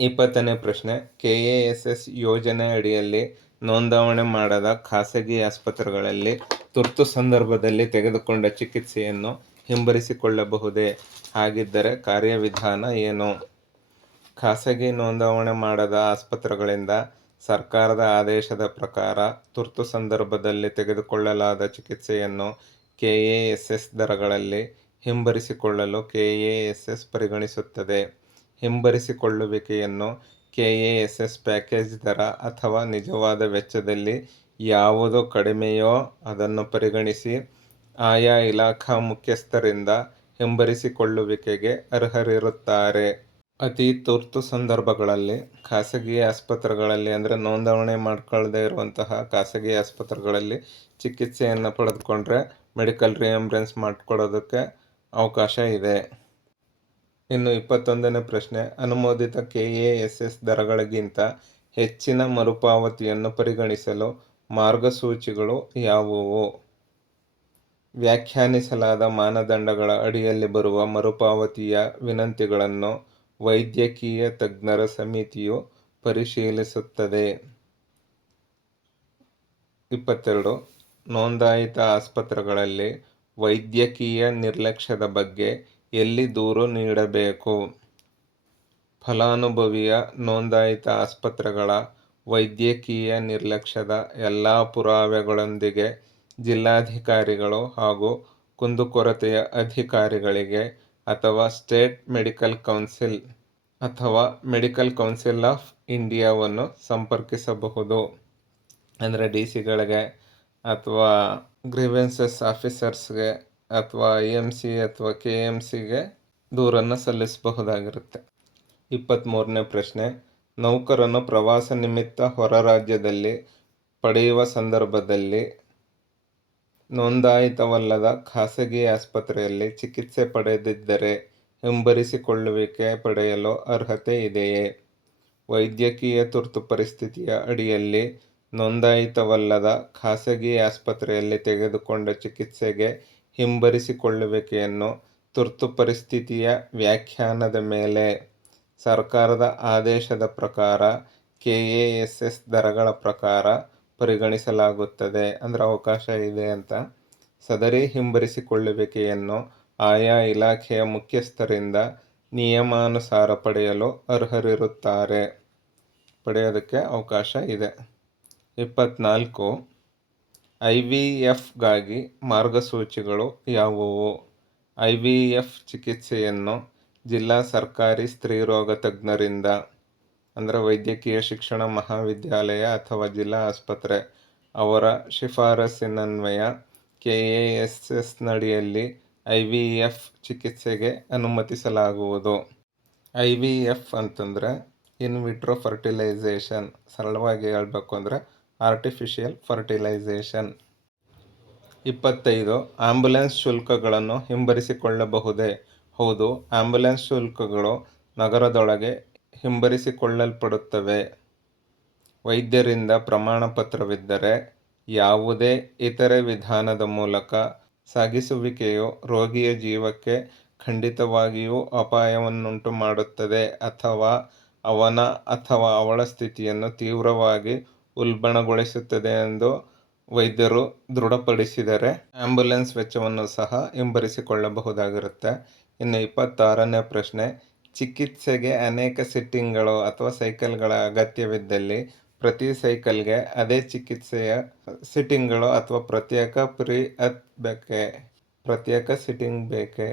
ಇಪ್ಪತ್ತನೇ ಪ್ರಶ್ನೆ. ಕೆ ಎ ಎಸ್ ಎಸ್ ಯೋಜನೆ ಅಡಿಯಲ್ಲಿ ನೋಂದಾವಣೆ ಮಾಡದ ಖಾಸಗಿ ಆಸ್ಪತ್ರೆಗಳಲ್ಲಿ ತುರ್ತು ಸಂದರ್ಭದಲ್ಲಿ ತೆಗೆದುಕೊಂಡ ಚಿಕಿತ್ಸೆಯನ್ನು ಹಿಂಬರಿಸಿಕೊಳ್ಳಬಹುದೇ? ಹಾಗಿದ್ದರೆ ಕಾರ್ಯವಿಧಾನ ಏನು? ಖಾಸಗಿ ನೋಂದಾವಣೆ ಮಾಡದ ಆಸ್ಪತ್ರೆಗಳಿಂದ ಸರ್ಕಾರದ ಆದೇಶದ ಪ್ರಕಾರ ತುರ್ತು ಸಂದರ್ಭದಲ್ಲಿ ತೆಗೆದುಕೊಳ್ಳಲಾದ ಚಿಕಿತ್ಸೆಯನ್ನು ಕೆ ಎ ಎಸ್ ಎಸ್ ದರಗಳಲ್ಲಿ ಹಿಂಬರಿಸಿಕೊಳ್ಳಲು ಕೆ ಎ ಎಸ್ ಎಸ್ ಪರಿಗಣಿಸುತ್ತದೆ. ಹಿಂಬರಿಸಿಕೊಳ್ಳುವಿಕೆಯನ್ನು K A S S package ದರ ಅಥವಾ ನಿಜವಾದ ವೆಚ್ಚದಲ್ಲಿ ಯಾವುದು ಕಡಿಮೆಯೋ ಅದನ್ನು ಪರಿಗಣಿಸಿ ಆಯಾ ಇಲಾಖಾ ಮುಖ್ಯಸ್ಥರಿಂದ ಹಿಂಬರಿಸಿಕೊಳ್ಳುವಿಕೆಗೆ ಅರ್ಹರಿರುತ್ತಾರೆ. ಅತಿ ತುರ್ತು ಸಂದರ್ಭಗಳಲ್ಲಿ, ಖಾಸಗಿ ಆಸ್ಪತ್ರೆಗಳಲ್ಲಿ ಅಂದರೆ ನೋಂದಣಿ ಮಾಡ್ಕೊಳ್ಳದೇ ಇರುವಂತಹ ಖಾಸಗಿ ಆಸ್ಪತ್ರೆಗಳಲ್ಲಿ ಚಿಕಿತ್ಸೆಯನ್ನು ಪಡೆದುಕೊಂಡ್ರೆ ಮೆಡಿಕಲ್ ರಿಯಂಬ್ರೆನ್ಸ್ ಮಾಡಿಕೊಡೋದಕ್ಕೆ ಅವಕಾಶ ಇದೆ. ಇನ್ನು ಇಪ್ಪತ್ತೊಂದನೇ ಪ್ರಶ್ನೆ, ಅನುಮೋದಿತ ಕೆ ಎ ಎಸ್ ಎಸ್ ದರಗಳಿಗಿಂತ ಹೆಚ್ಚಿನ ಮರುಪಾವತಿಯನ್ನು ಪರಿಗಣಿಸಲು ಮಾರ್ಗಸೂಚಿಗಳು ಯಾವುವು? ವ್ಯಾಖ್ಯಾನಿಸಲಾದ ಮಾನದಂಡಗಳ ಅಡಿಯಲ್ಲಿ ಬರುವ ಮರುಪಾವತಿಯ ವಿನಂತಿಗಳನ್ನು ವೈದ್ಯಕೀಯ ತಜ್ಞರ ಸಮಿತಿಯು ಪರಿಶೀಲಿಸುತ್ತದೆ. ಇಪ್ಪತ್ತೆರಡು. ನೋಂದಾಯಿತ ಆಸ್ಪತ್ರೆಗಳಲ್ಲಿ ವೈದ್ಯಕೀಯ ನಿರ್ಲಕ್ಷ್ಯದ ಬಗ್ಗೆ ಎಲ್ಲಿ ದೂರು ನೀಡಬೇಕು? ಫಲಾನುಭವಿಯ ನೋಂದಾಯಿತ ಆಸ್ಪತ್ರೆಗಳ ವೈದ್ಯಕೀಯ ನಿರ್ಲಕ್ಷ್ಯದ ಎಲ್ಲ ಪುರಾವೆಗಳೊಂದಿಗೆ ಜಿಲ್ಲಾಧಿಕಾರಿಗಳು ಹಾಗೂ ಕುಂದುಕೊರತೆಯ ಅಧಿಕಾರಿಗಳಿಗೆ ಅಥವಾ ಸ್ಟೇಟ್ ಮೆಡಿಕಲ್ ಕೌನ್ಸಿಲ್ ಅಥವಾ ಮೆಡಿಕಲ್ ಕೌನ್ಸಿಲ್ ಆಫ್ ಇಂಡಿಯಾವನ್ನು ಸಂಪರ್ಕಿಸಬಹುದು. ಅಂದರೆ ಡಿ ಸಿಗಳಿಗೆ ಅಥವಾ ಗ್ರೀವೆನ್ಸಸ್ ಆಫೀಸರ್ಸ್ಗೆ ಅಥವಾ ಐ ಎಂ ಸಿ ಅಥವಾ ಕೆ ಎಂ ಸಿಗೆ ದೂರನ್ನು ಸಲ್ಲಿಸಬಹುದಾಗಿರುತ್ತೆ. ಇಪ್ಪತ್ತ್ಮೂರನೇ ಪ್ರಶ್ನೆ. ನೌಕರನು ಪ್ರವಾಸ ನಿಮಿತ್ತ ಹೊರ ರಾಜ್ಯದಲ್ಲಿ ಪಡೆಯುವ ಸಂದರ್ಭದಲ್ಲಿ ನೋಂದಾಯಿತವಲ್ಲದ ಖಾಸಗಿ ಆಸ್ಪತ್ರೆಯಲ್ಲಿ ಚಿಕಿತ್ಸೆ ಪಡೆದಿದ್ದರೆ ಹಿಂಬರಿಸಿಕೊಳ್ಳುವಿಕೆ ಪಡೆಯಲು ಅರ್ಹತೆ ಇದೆಯೇ? ವೈದ್ಯಕೀಯ ತುರ್ತು ಪರಿಸ್ಥಿತಿಯ ಅಡಿಯಲ್ಲಿ ನೋಂದಾಯಿತವಲ್ಲದ ಖಾಸಗಿ ಆಸ್ಪತ್ರೆಯಲ್ಲಿ ತೆಗೆದುಕೊಂಡ ಚಿಕಿತ್ಸೆಗೆ ಹಿಂಬರಿಸಿಕೊಳ್ಳುವಿಕೆಯನ್ನು ತುರ್ತು ಪರಿಸ್ಥಿತಿಯ ವ್ಯಾಖ್ಯಾನದ ಮೇಲೆ ಸರ್ಕಾರದ ಆದೇಶದ ಪ್ರಕಾರ ಕೆ ಎ ಎಸ್ ಎಸ್ ದರಗಳ ಪ್ರಕಾರ ಪರಿಗಣಿಸಲಾಗುತ್ತದೆ. ಅಂದರೆ ಅವಕಾಶ ಇದೆ ಅಂತ. ಸದರಿ ಹಿಂಬರಿಸಿಕೊಳ್ಳುವಿಕೆಯನ್ನು ಆಯಾ ಇಲಾಖೆಯ ಮುಖ್ಯಸ್ಥರಿಂದ ನಿಯಮಾನುಸಾರ ಪಡೆಯಲು ಅರ್ಹರಿರುತ್ತಾರೆ. ಪಡೆಯೋದಕ್ಕೆ ಅವಕಾಶ ಇದೆ. ಇಪ್ಪತ್ನಾಲ್ಕು. ಐ ವಿ ಎಫ್ಗಾಗಿ ಮಾರ್ಗಸೂಚಿಗಳು ಯಾವುವು? ಐ ವಿ ಎಫ್ ಚಿಕಿತ್ಸೆಯನ್ನು ಜಿಲ್ಲಾ ಸರ್ಕಾರಿ ಸ್ತ್ರೀರೋಗ ತಜ್ಞರಿಂದ, ಅಂದರೆ ವೈದ್ಯಕೀಯ ಶಿಕ್ಷಣ ಮಹಾವಿದ್ಯಾಲಯ ಅಥವಾ ಜಿಲ್ಲಾ ಆಸ್ಪತ್ರೆ, ಅವರ ಶಿಫಾರಸ್ಸಿನನ್ವಯ ಕೆ ಎ ಎಸ್ ಎಸ್ನಡಿಯಲ್ಲಿ ಐ ವಿ ಎಫ್ ಚಿಕಿತ್ಸೆಗೆ ಅನುಮತಿಸಲಾಗುವುದು. ಐ ವಿ ಎಫ್ ಅಂತಂದರೆ ಇನ್ ವಿಟ್ರೋ ಫರ್ಟಿಲೈಸೇಷನ್ ಸರಳವಾಗಿ ಹೇಳಬೇಕು ಅಂದರೆ ಆರ್ಟಿಫಿಷಿಯಲ್ ಫರ್ಟಿಲೈಸೇಷನ್ ಇಪ್ಪತ್ತೈದು ಆಂಬ್ಯುಲೆನ್ಸ್ ಶುಲ್ಕಗಳನ್ನು ಹಿಂಬರಿಸಿಕೊಳ್ಳಬಹುದೇ? ಹೌದು ಆಂಬ್ಯುಲೆನ್ಸ್ ಶುಲ್ಕಗಳು ನಗರದೊಳಗೆ ಹಿಂಬರಿಸಿಕೊಳ್ಳಲ್ಪಡುತ್ತವೆ. ವೈದ್ಯರಿಂದ ಪ್ರಮಾಣಪತ್ರವಿದ್ದರೆ ಯಾವುದೇ ಇತರೆ ವಿಧಾನದ ಮೂಲಕ ಸಾಗಿಸುವಿಕೆಯು ರೋಗಿಯ ಜೀವಕ್ಕೆ ಖಂಡಿತವಾಗಿಯೂ ಅಪಾಯವನ್ನುಂಟು ಮಾಡುತ್ತದೆ ಅಥವಾ ಅವನ ಅಥವಾ ಅವಳ ಸ್ಥಿತಿಯನ್ನು ತೀವ್ರವಾಗಿ ಉಲ್ಬಣಗೊಳಿಸುತ್ತದೆ ಎಂದು ವೈದ್ಯರು ದೃಢಪಡಿಸಿದರೆ ಆಂಬ್ಯುಲೆನ್ಸ್ ವೆಚ್ಚವನ್ನು ಸಹ ಹಿಂಬರಿಸಿಕೊಳ್ಳಬಹುದಾಗಿರುತ್ತೆ. ಇನ್ನು ಇಪ್ಪತ್ತಾರನೇ ಪ್ರಶ್ನೆ, ಚಿಕಿತ್ಸೆಗೆ ಅನೇಕ ಸಿಟ್ಟಿಂಗ್ಗಳು ಅಥವಾ ಸೈಕಲ್ಗಳ ಅಗತ್ಯವಿದ್ದಲ್ಲಿ ಪ್ರತಿ ಸೈಕಲ್ಗೆ ಅದೇ ಚಿಕಿತ್ಸೆಯ ಸಿಟ್ಟಿಂಗ್ಗಳು ಅಥವಾ ಪ್ರತ್ಯೇಕ ಪ್ರಿ ಅತ್ ಬೇಕೆ? ಪ್ರತ್ಯೇಕ ಸಿಟ್ಟಿಂಗ್ ಬೇಕೆ?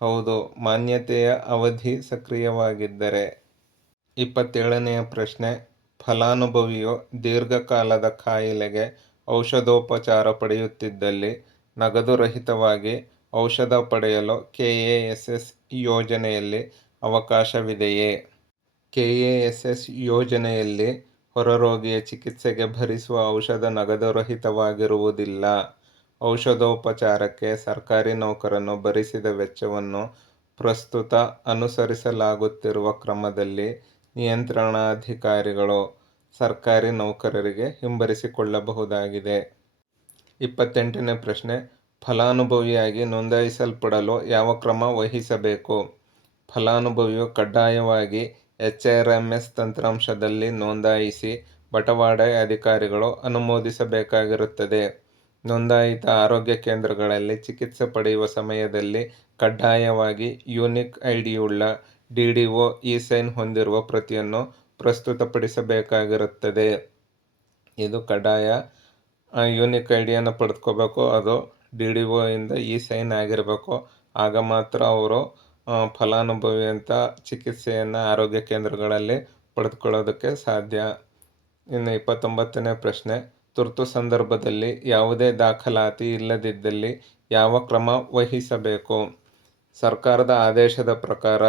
ಹೌದು, ಮಾನ್ಯತೆಯ ಅವಧಿ ಸಕ್ರಿಯವಾಗಿದ್ದರೆ. ಇಪ್ಪತ್ತೇಳನೆಯ ಪ್ರಶ್ನೆ, ಫಲಾನುಭವಿಯು ದೀರ್ಘಕಾಲದ ಕಾಯಿಲೆಗೆ ಔಷಧೋಪಚಾರ ಪಡೆಯುತ್ತಿದ್ದಲ್ಲಿ ನಗದು ರಹಿತವಾಗಿ ಔಷಧ ಪಡೆಯಲು ಕೆ ಎ ಎಸ್ ಎಸ್ ಯೋಜನೆಯಲ್ಲಿ ಅವಕಾಶವಿದೆಯೇ? ಕೆ ಎ ಎಸ್ ಎಸ್ ಯೋಜನೆಯಲ್ಲಿ ಹೊರರೋಗಿಯ ಚಿಕಿತ್ಸೆಗೆ ಭರಿಸುವ ಔಷಧ ನಗದು ರಹಿತವಾಗಿರುವುದಿಲ್ಲ ಔಷಧೋಪಚಾರಕ್ಕೆ ಸರ್ಕಾರಿ ನೌಕರನ್ನು ಭರಿಸಿದ ವೆಚ್ಚವನ್ನು ಪ್ರಸ್ತುತ ಅನುಸರಿಸಲಾಗುತ್ತಿರುವ ಕ್ರಮದಲ್ಲಿ ನಿಯಂತ್ರಣಾಧಿಕಾರಿಗಳು ಸರ್ಕಾರಿ ನೌಕರರಿಗೆ ಹಿಂಬರಿಸಿಕೊಳ್ಳಬಹುದಾಗಿದೆ. ಇಪ್ಪತ್ತೆಂಟನೇ ಪ್ರಶ್ನೆ. ಫಲಾನುಭವಿಯಾಗಿ ನೋಂದಾಯಿಸಲ್ಪಡಲು ಯಾವ ಕ್ರಮ ವಹಿಸಬೇಕು? ಫಲಾನುಭವಿಯು ಕಡ್ಡಾಯವಾಗಿ ಎಚ್ ಆರ್ ಎಂ ಎಸ್ ತಂತ್ರಾಂಶದಲ್ಲಿ ನೋಂದಾಯಿಸಿ ಬಟವಾಡೆ ಅಧಿಕಾರಿಗಳು ಅನುಮೋದಿಸಬೇಕಾಗಿರುತ್ತದೆ. ನೋಂದಾಯಿತ ಆರೋಗ್ಯ ಕೇಂದ್ರಗಳಲ್ಲಿ ಚಿಕಿತ್ಸೆ ಪಡೆಯುವ ಸಮಯದಲ್ಲಿ ಕಡ್ಡಾಯವಾಗಿ unique ಐಡಿಯುಳ್ಳ D D O e sign ಹೊಂದಿರುವ ಪ್ರತಿಯನ್ನು ಪ್ರಸ್ತುತಪಡಿಸಬೇಕಾಗಿರುತ್ತದೆ. ಇದು ಕಡ್ಡಾಯ ಯೂನಿಕ್ ಐ ಡಿಯನ್ನು ಪಡೆದುಕೋಬೇಕು. ಅದು ಡಿ ಡಿ ಒ ಇಂದ ಈ ಸೈನ್ ಆಗಿರಬೇಕು. ಆಗ ಮಾತ್ರ ಅವರು ಫಲಾನುಭವಿ ಅಂತ ಚಿಕಿತ್ಸೆಯನ್ನು ಆರೋಗ್ಯ ಕೇಂದ್ರಗಳಲ್ಲಿ ಪಡೆದುಕೊಳ್ಳೋದಕ್ಕೆ ಸಾಧ್ಯ. ಇನ್ನು ಇಪ್ಪತ್ತೊಂಬತ್ತನೇ ಪ್ರಶ್ನೆ, ತುರ್ತು ಸಂದರ್ಭದಲ್ಲಿ ಯಾವುದೇ ದಾಖಲಾತಿ ಇಲ್ಲದಿದ್ದಲ್ಲಿ ಯಾವ ಕ್ರಮ ವಹಿಸಬೇಕು? ಸರ್ಕಾರದ ಆದೇಶದ ಪ್ರಕಾರ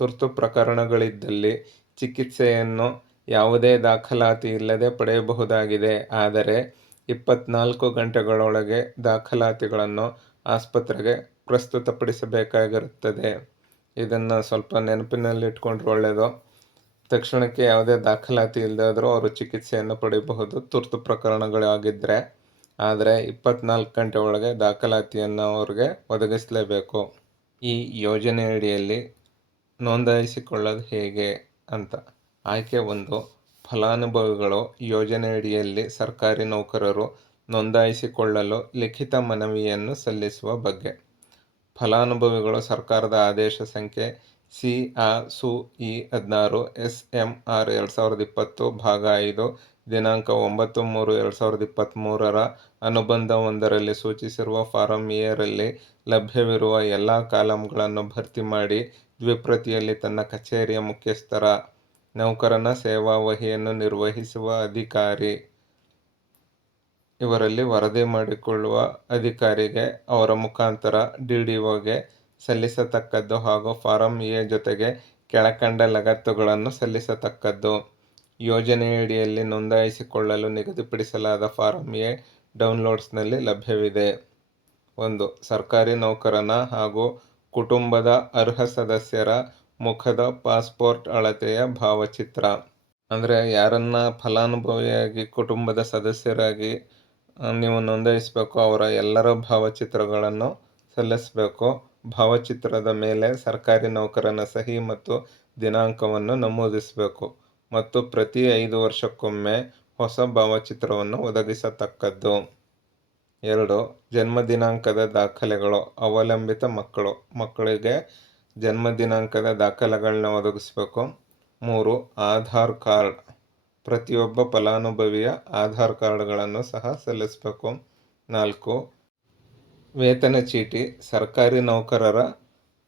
ತುರ್ತು ಪ್ರಕರಣಗಳಿದ್ದಲ್ಲಿ ಚಿಕಿತ್ಸೆಯನ್ನು ಯಾವುದೇ ದಾಖಲಾತಿ ಇಲ್ಲದೆ ಪಡೆಯಬಹುದಾಗಿದೆ. ಆದರೆ ಇಪ್ಪತ್ನಾಲ್ಕು ಗಂಟೆಗಳೊಳಗೆ ದಾಖಲಾತಿಗಳನ್ನು ಆಸ್ಪತ್ರೆಗೆ ಪ್ರಸ್ತುತಪಡಿಸಬೇಕಾಗಿರುತ್ತದೆ. ಇದನ್ನು ಸ್ವಲ್ಪ ನೆನಪಿನಲ್ಲಿಟ್ಕೊಂಡ್ರೆ ಒಳ್ಳೆಯದು ತಕ್ಷಣಕ್ಕೆ ಯಾವುದೇ ದಾಖಲಾತಿ ಇಲ್ಲದಾದರೂ ಅವರು ಚಿಕಿತ್ಸೆಯನ್ನು ಪಡೆಯಬಹುದು. ತುರ್ತು ಪ್ರಕರಣಗಳಾಗಿದ್ದರೆ ಆದರೆ ಇಪ್ಪತ್ನಾಲ್ಕು ಗಂಟೆ ಒಳಗೆ ದಾಖಲಾತಿಯನ್ನು ಅವ್ರಿಗೆ ಒದಗಿಸಲೇಬೇಕು. ಈ ಯೋಜನೆಯಡಿಯಲ್ಲಿ ನೋಂದಾಯಿಸಿಕೊಳ್ಳೋದು ಹೇಗೆ ಅಂತ. ಆಯ್ಕೆ ಒಂದು. ಫಲಾನುಭವಿಗಳು ಯೋಜನೆಯಡಿಯಲ್ಲಿ ಸರ್ಕಾರಿ ನೌಕರರು ನೋಂದಾಯಿಸಿಕೊಳ್ಳಲು ಲಿಖಿತ ಮನವಿಯನ್ನು ಸಲ್ಲಿಸುವ ಬಗ್ಗೆ. ಫಲಾನುಭವಿಗಳು ಸರ್ಕಾರದ ಆದೇಶ ಸಂಖ್ಯೆ ಸಿ ಆ ಸು ಇ ಹದಿನಾರು, ಎಸ್ ಎಂ ಆರ್ ಎರಡು ಸಾವಿರದ ಇಪ್ಪತ್ತು, ಭಾಗ ಐದು, ದಿನಾಂಕ ಒಂಬತ್ತು ಮೂರು ಎರಡು ಸಾವಿರದ ಇಪ್ಪತ್ತ್ಮೂರರ ಅನುಬಂಧ ಒಂದರಲ್ಲಿ ಸೂಚಿಸಿರುವ ಫಾರಂ ಇಯರಲ್ಲಿ ಲಭ್ಯವಿರುವ ಎಲ್ಲ ಕಾಲಂಗಳನ್ನು ಭರ್ತಿ ಮಾಡಿ ದ್ವಿಪ್ರತಿಯಲ್ಲಿ ತನ್ನ ಕಚೇರಿಯ ಮುಖ್ಯಸ್ಥರ ನೌಕರನ ಸೇವಾವಹಿಯನ್ನು ನಿರ್ವಹಿಸುವ ಅಧಿಕಾರಿ. ಇವರಲ್ಲಿ ವರದಿ ಮಾಡಿಕೊಳ್ಳುವ ಅಧಿಕಾರಿಗೆ ಅವರ ಮುಖಾಂತರ ಡಿ ಡಿ ಒಗೆ ಸಲ್ಲಿಸತಕ್ಕದ್ದು ಹಾಗೂ ಫಾರಂ ಎ ಜೊತೆಗೆ ಕೆಳಕಂಡ ಲಗತ್ತುಗಳನ್ನು ಸಲ್ಲಿಸತಕ್ಕದ್ದು. ಯೋಜನೆಯಡಿಯಲ್ಲಿ ನೋಂದಾಯಿಸಿಕೊಳ್ಳಲು ನಿಗದಿಪಡಿಸಲಾದ ಫಾರಂ ಎ ಡೌನ್ಲೋಡ್ಸ್ನಲ್ಲಿ ಲಭ್ಯವಿದೆ. ಒಂದು, ಸರ್ಕಾರಿ ನೌಕರನ ಹಾಗೂ ಕುಟುಂಬದ ಅರ್ಹ ಸದಸ್ಯರ ಮುಖದ ಪಾಸ್ಪೋರ್ಟ್ ಅಳತೆಯ ಭಾವಚಿತ್ರ. ಅಂದರೆ ಯಾರನ್ನ ಫಲಾನುಭವಿಯಾಗಿ, ಕುಟುಂಬದ ಸದಸ್ಯರಾಗಿ ನೀವು ನೋಂದಾಯಿಸಬೇಕು, ಅವರ ಎಲ್ಲರ ಭಾವಚಿತ್ರಗಳನ್ನು ಸಲ್ಲಿಸಬೇಕು. ಭಾವಚಿತ್ರದ ಮೇಲೆ ಸರ್ಕಾರಿ ನೌಕರನ ಸಹಿ ಮತ್ತು ದಿನಾಂಕವನ್ನು ನಮೂದಿಸಬೇಕು. ಮತ್ತು ಪ್ರತಿ ಐದು ವರ್ಷಕ್ಕೊಮ್ಮೆ ಹೊಸ ಭಾವಚಿತ್ರವನ್ನು ಒದಗಿಸತಕ್ಕದ್ದು. ಎರಡು, ಜನ್ಮ ದಿನಾಂಕದ ದಾಖಲೆಗಳು ಅವಲಂಬಿತ ಮಕ್ಕಳು. ಮಕ್ಕಳಿಗೆ ಜನ್ಮ ದಿನಾಂಕದ ದಾಖಲೆಗಳನ್ನ ಒದಗಿಸಬೇಕು. ಮೂರು, ಆಧಾರ್ ಕಾರ್ಡ್. ಪ್ರತಿಯೊಬ್ಬ ಫಲಾನುಭವಿಯ ಆಧಾರ್ ಕಾರ್ಡ್ಗಳನ್ನು ಸಹ ಸಲ್ಲಿಸಬೇಕು. ನಾಲ್ಕು, ವೇತನ ಚೀಟಿ. ಸರ್ಕಾರಿ ನೌಕರರ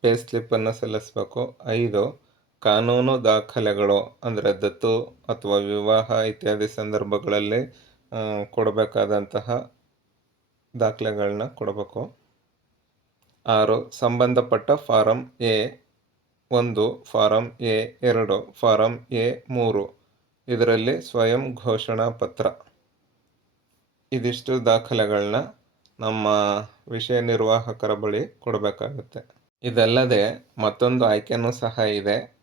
ಪೇ ಸ್ಲಿಪ್ಪನ್ನು ಸಲ್ಲಿಸಬೇಕು. ಐದು, ಕಾನೂನು ದಾಖಲೆಗಳು, ಅಂದರೆ ದತ್ತು ಅಥವಾ ವಿವಾಹ ಇತ್ಯಾದಿ ಸಂದರ್ಭಗಳಲ್ಲಿ ಕೊಡಬೇಕಾದಂತಹ ದಾಖಲೆಗಳನ್ನ ಕೊಡಬೇಕು. ಆರು, ಸಂಬಂಧಪಟ್ಟ ಫಾರಂ ಎ, ಒಂದು, ಫಾರಂ ಎ, ಎರಡು, ಫಾರಂ ಎ, ಮೂರು. ಇದರಲ್ಲಿ ಸ್ವಯಂ ಘೋಷಣಾ ಪತ್ರ. ಇದಿಷ್ಟು ದಾಖಲೆಗಳನ್ನ ನಮ್ಮ ವಿಷಯ ನಿರ್ವಾಹಕರ ಬಳಿ ಕೊಡಬೇಕಾಗುತ್ತೆ. ಇದಲ್ಲದೆ ಮತ್ತೊಂದು ಆಯ್ಕೆನೂ ಸಹ ಇದೆ.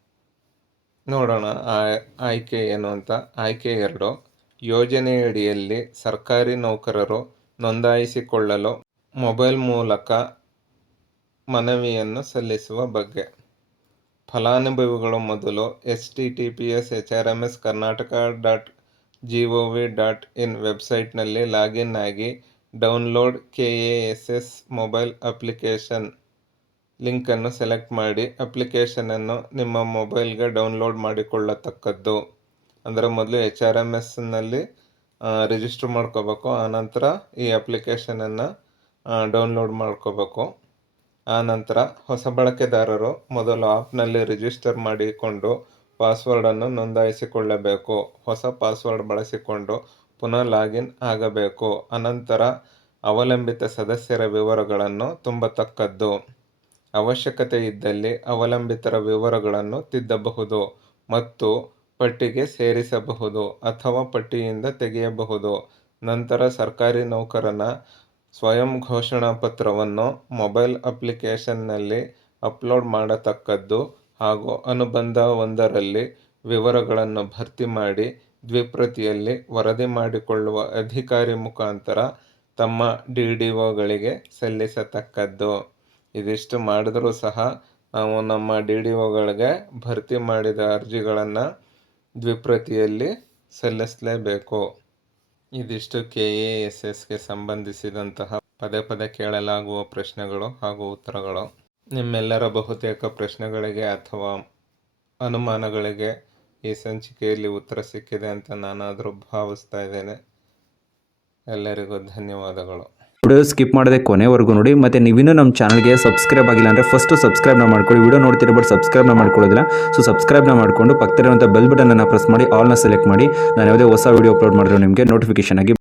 ನೋಡೋಣ ಆ ಆಯ್ಕೆ ಏನು ಅಂತ. ಆಯ್ಕೆ ಎರಡು, ಯೋಜನೆಯಡಿಯಲ್ಲಿ ಸರ್ಕಾರಿ ನೌಕರರು ನೋಂದಾಯಿಸಿಕೊಳ್ಳಲು ಮೊಬೈಲ್ ಮೂಲಕ ಮನವಿಯನ್ನು ಸಲ್ಲಿಸುವ ಬಗ್ಗೆ. ಫಲಾನುಭವಿಗಳು ಮೊದಲು H T T P S, H R M S, Karnataka dot G O V dot in ವೆಬ್ಸೈಟ್ನಲ್ಲಿ ಲಾಗಿನ್ ಆಗಿ download K A S S mobile application ಲಿಂಕನ್ನು ಸೆಲೆಕ್ಟ್ ಮಾಡಿ ಅಪ್ಲಿಕೇಶನನ್ನು ನಿಮ್ಮ ಮೊಬೈಲ್ಗೆ ಡೌನ್ಲೋಡ್ ಮಾಡಿಕೊಳ್ಳತಕ್ಕದ್ದು. ಅಂದರೆ ಮೊದಲು ಎಚ್ ಆರ್ ಎಂ ಎಸ್ನಲ್ಲಿ ರಿಜಿಸ್ಟರ್ ಮಾಡ್ಕೋಬೇಕು, ಆನಂತರ ಈ ಅಪ್ಲಿಕೇಶನನ್ನು ಡೌನ್ಲೋಡ್ ಮಾಡ್ಕೋಬೇಕು. ಆನಂತರ ಹೊಸ ಬಳಕೆದಾರರು ಮೊದಲು ಆ್ಯಪ್ನಲ್ಲಿ ರಿಜಿಸ್ಟರ್ ಮಾಡಿಕೊಂಡು ಪಾಸ್ವರ್ಡನ್ನು ನೋಂದಾಯಿಸಿಕೊಳ್ಳಬೇಕು. ಹೊಸ ಪಾಸ್ವರ್ಡ್ ಬಳಸಿಕೊಂಡು ಪುನಃ ಲಾಗಿನ್ ಆಗಬೇಕು. ಅನಂತರ ಅವಲಂಬಿತ ಸದಸ್ಯರ ವಿವರಗಳನ್ನು ತುಂಬತಕ್ಕದ್ದು. ಅವಶ್ಯಕತೆ ಇದ್ದಲ್ಲಿ ಅವಲಂಬಿತರ ವಿವರಗಳನ್ನು ತಿದ್ದಬಹುದು ಮತ್ತು ಪಟ್ಟಿಗೆ ಸೇರಿಸಬಹುದು ಅಥವಾ ಪಟ್ಟಿಯಿಂದ ತೆಗೆಯಬಹುದು. ನಂತರ ಸರ್ಕಾರಿ ನೌಕರನ ಸ್ವಯಂ ಘೋಷಣಾ ಪತ್ರವನ್ನು ಮೊಬೈಲ್ ಅಪ್ಲಿಕೇಶನ್ನಲ್ಲಿ ಅಪ್ಲೋಡ್ ಮಾಡತಕ್ಕದ್ದು ಹಾಗೂ ಅನುಬಂಧ ಒಂದರಲ್ಲಿ ವಿವರಗಳನ್ನು ಭರ್ತಿ ಮಾಡಿ ದ್ವಿಪ್ರತಿಯಲ್ಲಿ ವರದಿ ಮಾಡಿಕೊಳ್ಳುವ ಅಧಿಕಾರಿ ಮುಖಾಂತರ ತಮ್ಮ ಡಿ ಡಿ ಒಗಳಿಗೆ ಸಲ್ಲಿಸತಕ್ಕದ್ದು. ಇದಿಷ್ಟು ಮಾಡಿದರೂ ಸಹ ನಾವು ನಮ್ಮ ಡಿ ಡಿ ಒಗಳಿಗೆ ಭರ್ತಿ ಮಾಡಿದ ಅರ್ಜಿಗಳನ್ನು ದ್ವಿಪ್ರತಿಯಲ್ಲಿ ಸಲ್ಲಿಸಲೇಬೇಕು. ಇದಿಷ್ಟು ಕೆ ಎಸ್ಗೆ ಸಂಬಂಧಿಸಿದಂತಹ ಪದೇ ಪದೇ ಕೇಳಲಾಗುವ ಪ್ರಶ್ನೆಗಳು ಹಾಗೂ ಉತ್ತರಗಳು. ನಿಮ್ಮೆಲ್ಲರ ಬಹುತೇಕ ಪ್ರಶ್ನೆಗಳಿಗೆ ಅಥವಾ ಅನುಮಾನಗಳಿಗೆ ಈ ಸಂಚಿಕೆಯಲ್ಲಿ ಉತ್ತರ ಸಿಕ್ಕಿದೆ ಅಂತ ನಾನಾದರೂ ಭಾವಿಸ್ತಾ ಇದ್ದೇನೆ. ಎಲ್ಲರಿಗೂ ಧನ್ಯವಾದಗಳು. ವಿಡಿಯೋ ಸ್ಕಿಪ್ ಮಾಡದೆ ಕೊನೆವರೆಗೂ ನೋಡಿ. ಮತ್ತು ನೀವಿನ್ನೂ ನಮ್ಮ ಚಾನಲ್ಗೆ ಸಬ್ಸ್ಕ್ರೈಬ್ ಆಗಿಲ್ಲ ಅಂದರೆ ಫಸ್ಟು ಸಬ್ಸ್ಕ್ರೈಬ್ನ ಮಾಡ್ಕೊಳ್ಳಿ. ವಿಡಿಯೋ ನೋಡ್ತಿರೋ ಬಟ್ ಸಬ್ಸ್ಕ್ರೈಬ್ನ ಮಾಡ್ಕೊಳ್ಳೋದಿಲ್ಲ. ಸೊ ಸಬ್ಸ್ಕ್ರೈಬ್ನ ಮಾಡಿಕೊಂಡು ಪಕ್ಕದಲ್ಲಿರುವಂಥ ಬೆಲ್ ಬಟನನ್ನು ಪ್ರೆಸ್ ಮಾಡಿ ಆಲ್ನ ಸೆಲೆಕ್ಟ್ ಮಾಡಿ. ನಾನು ಯಾವುದೇ ಹೊಸ ವಿಡಿಯೋ ಅಪ್ಲೋಡ್ ಮಾಡಿದ್ರು ನಿಮಗೆ ನೋಟಿಫಿಕೇಶನ್ ಆಗಿ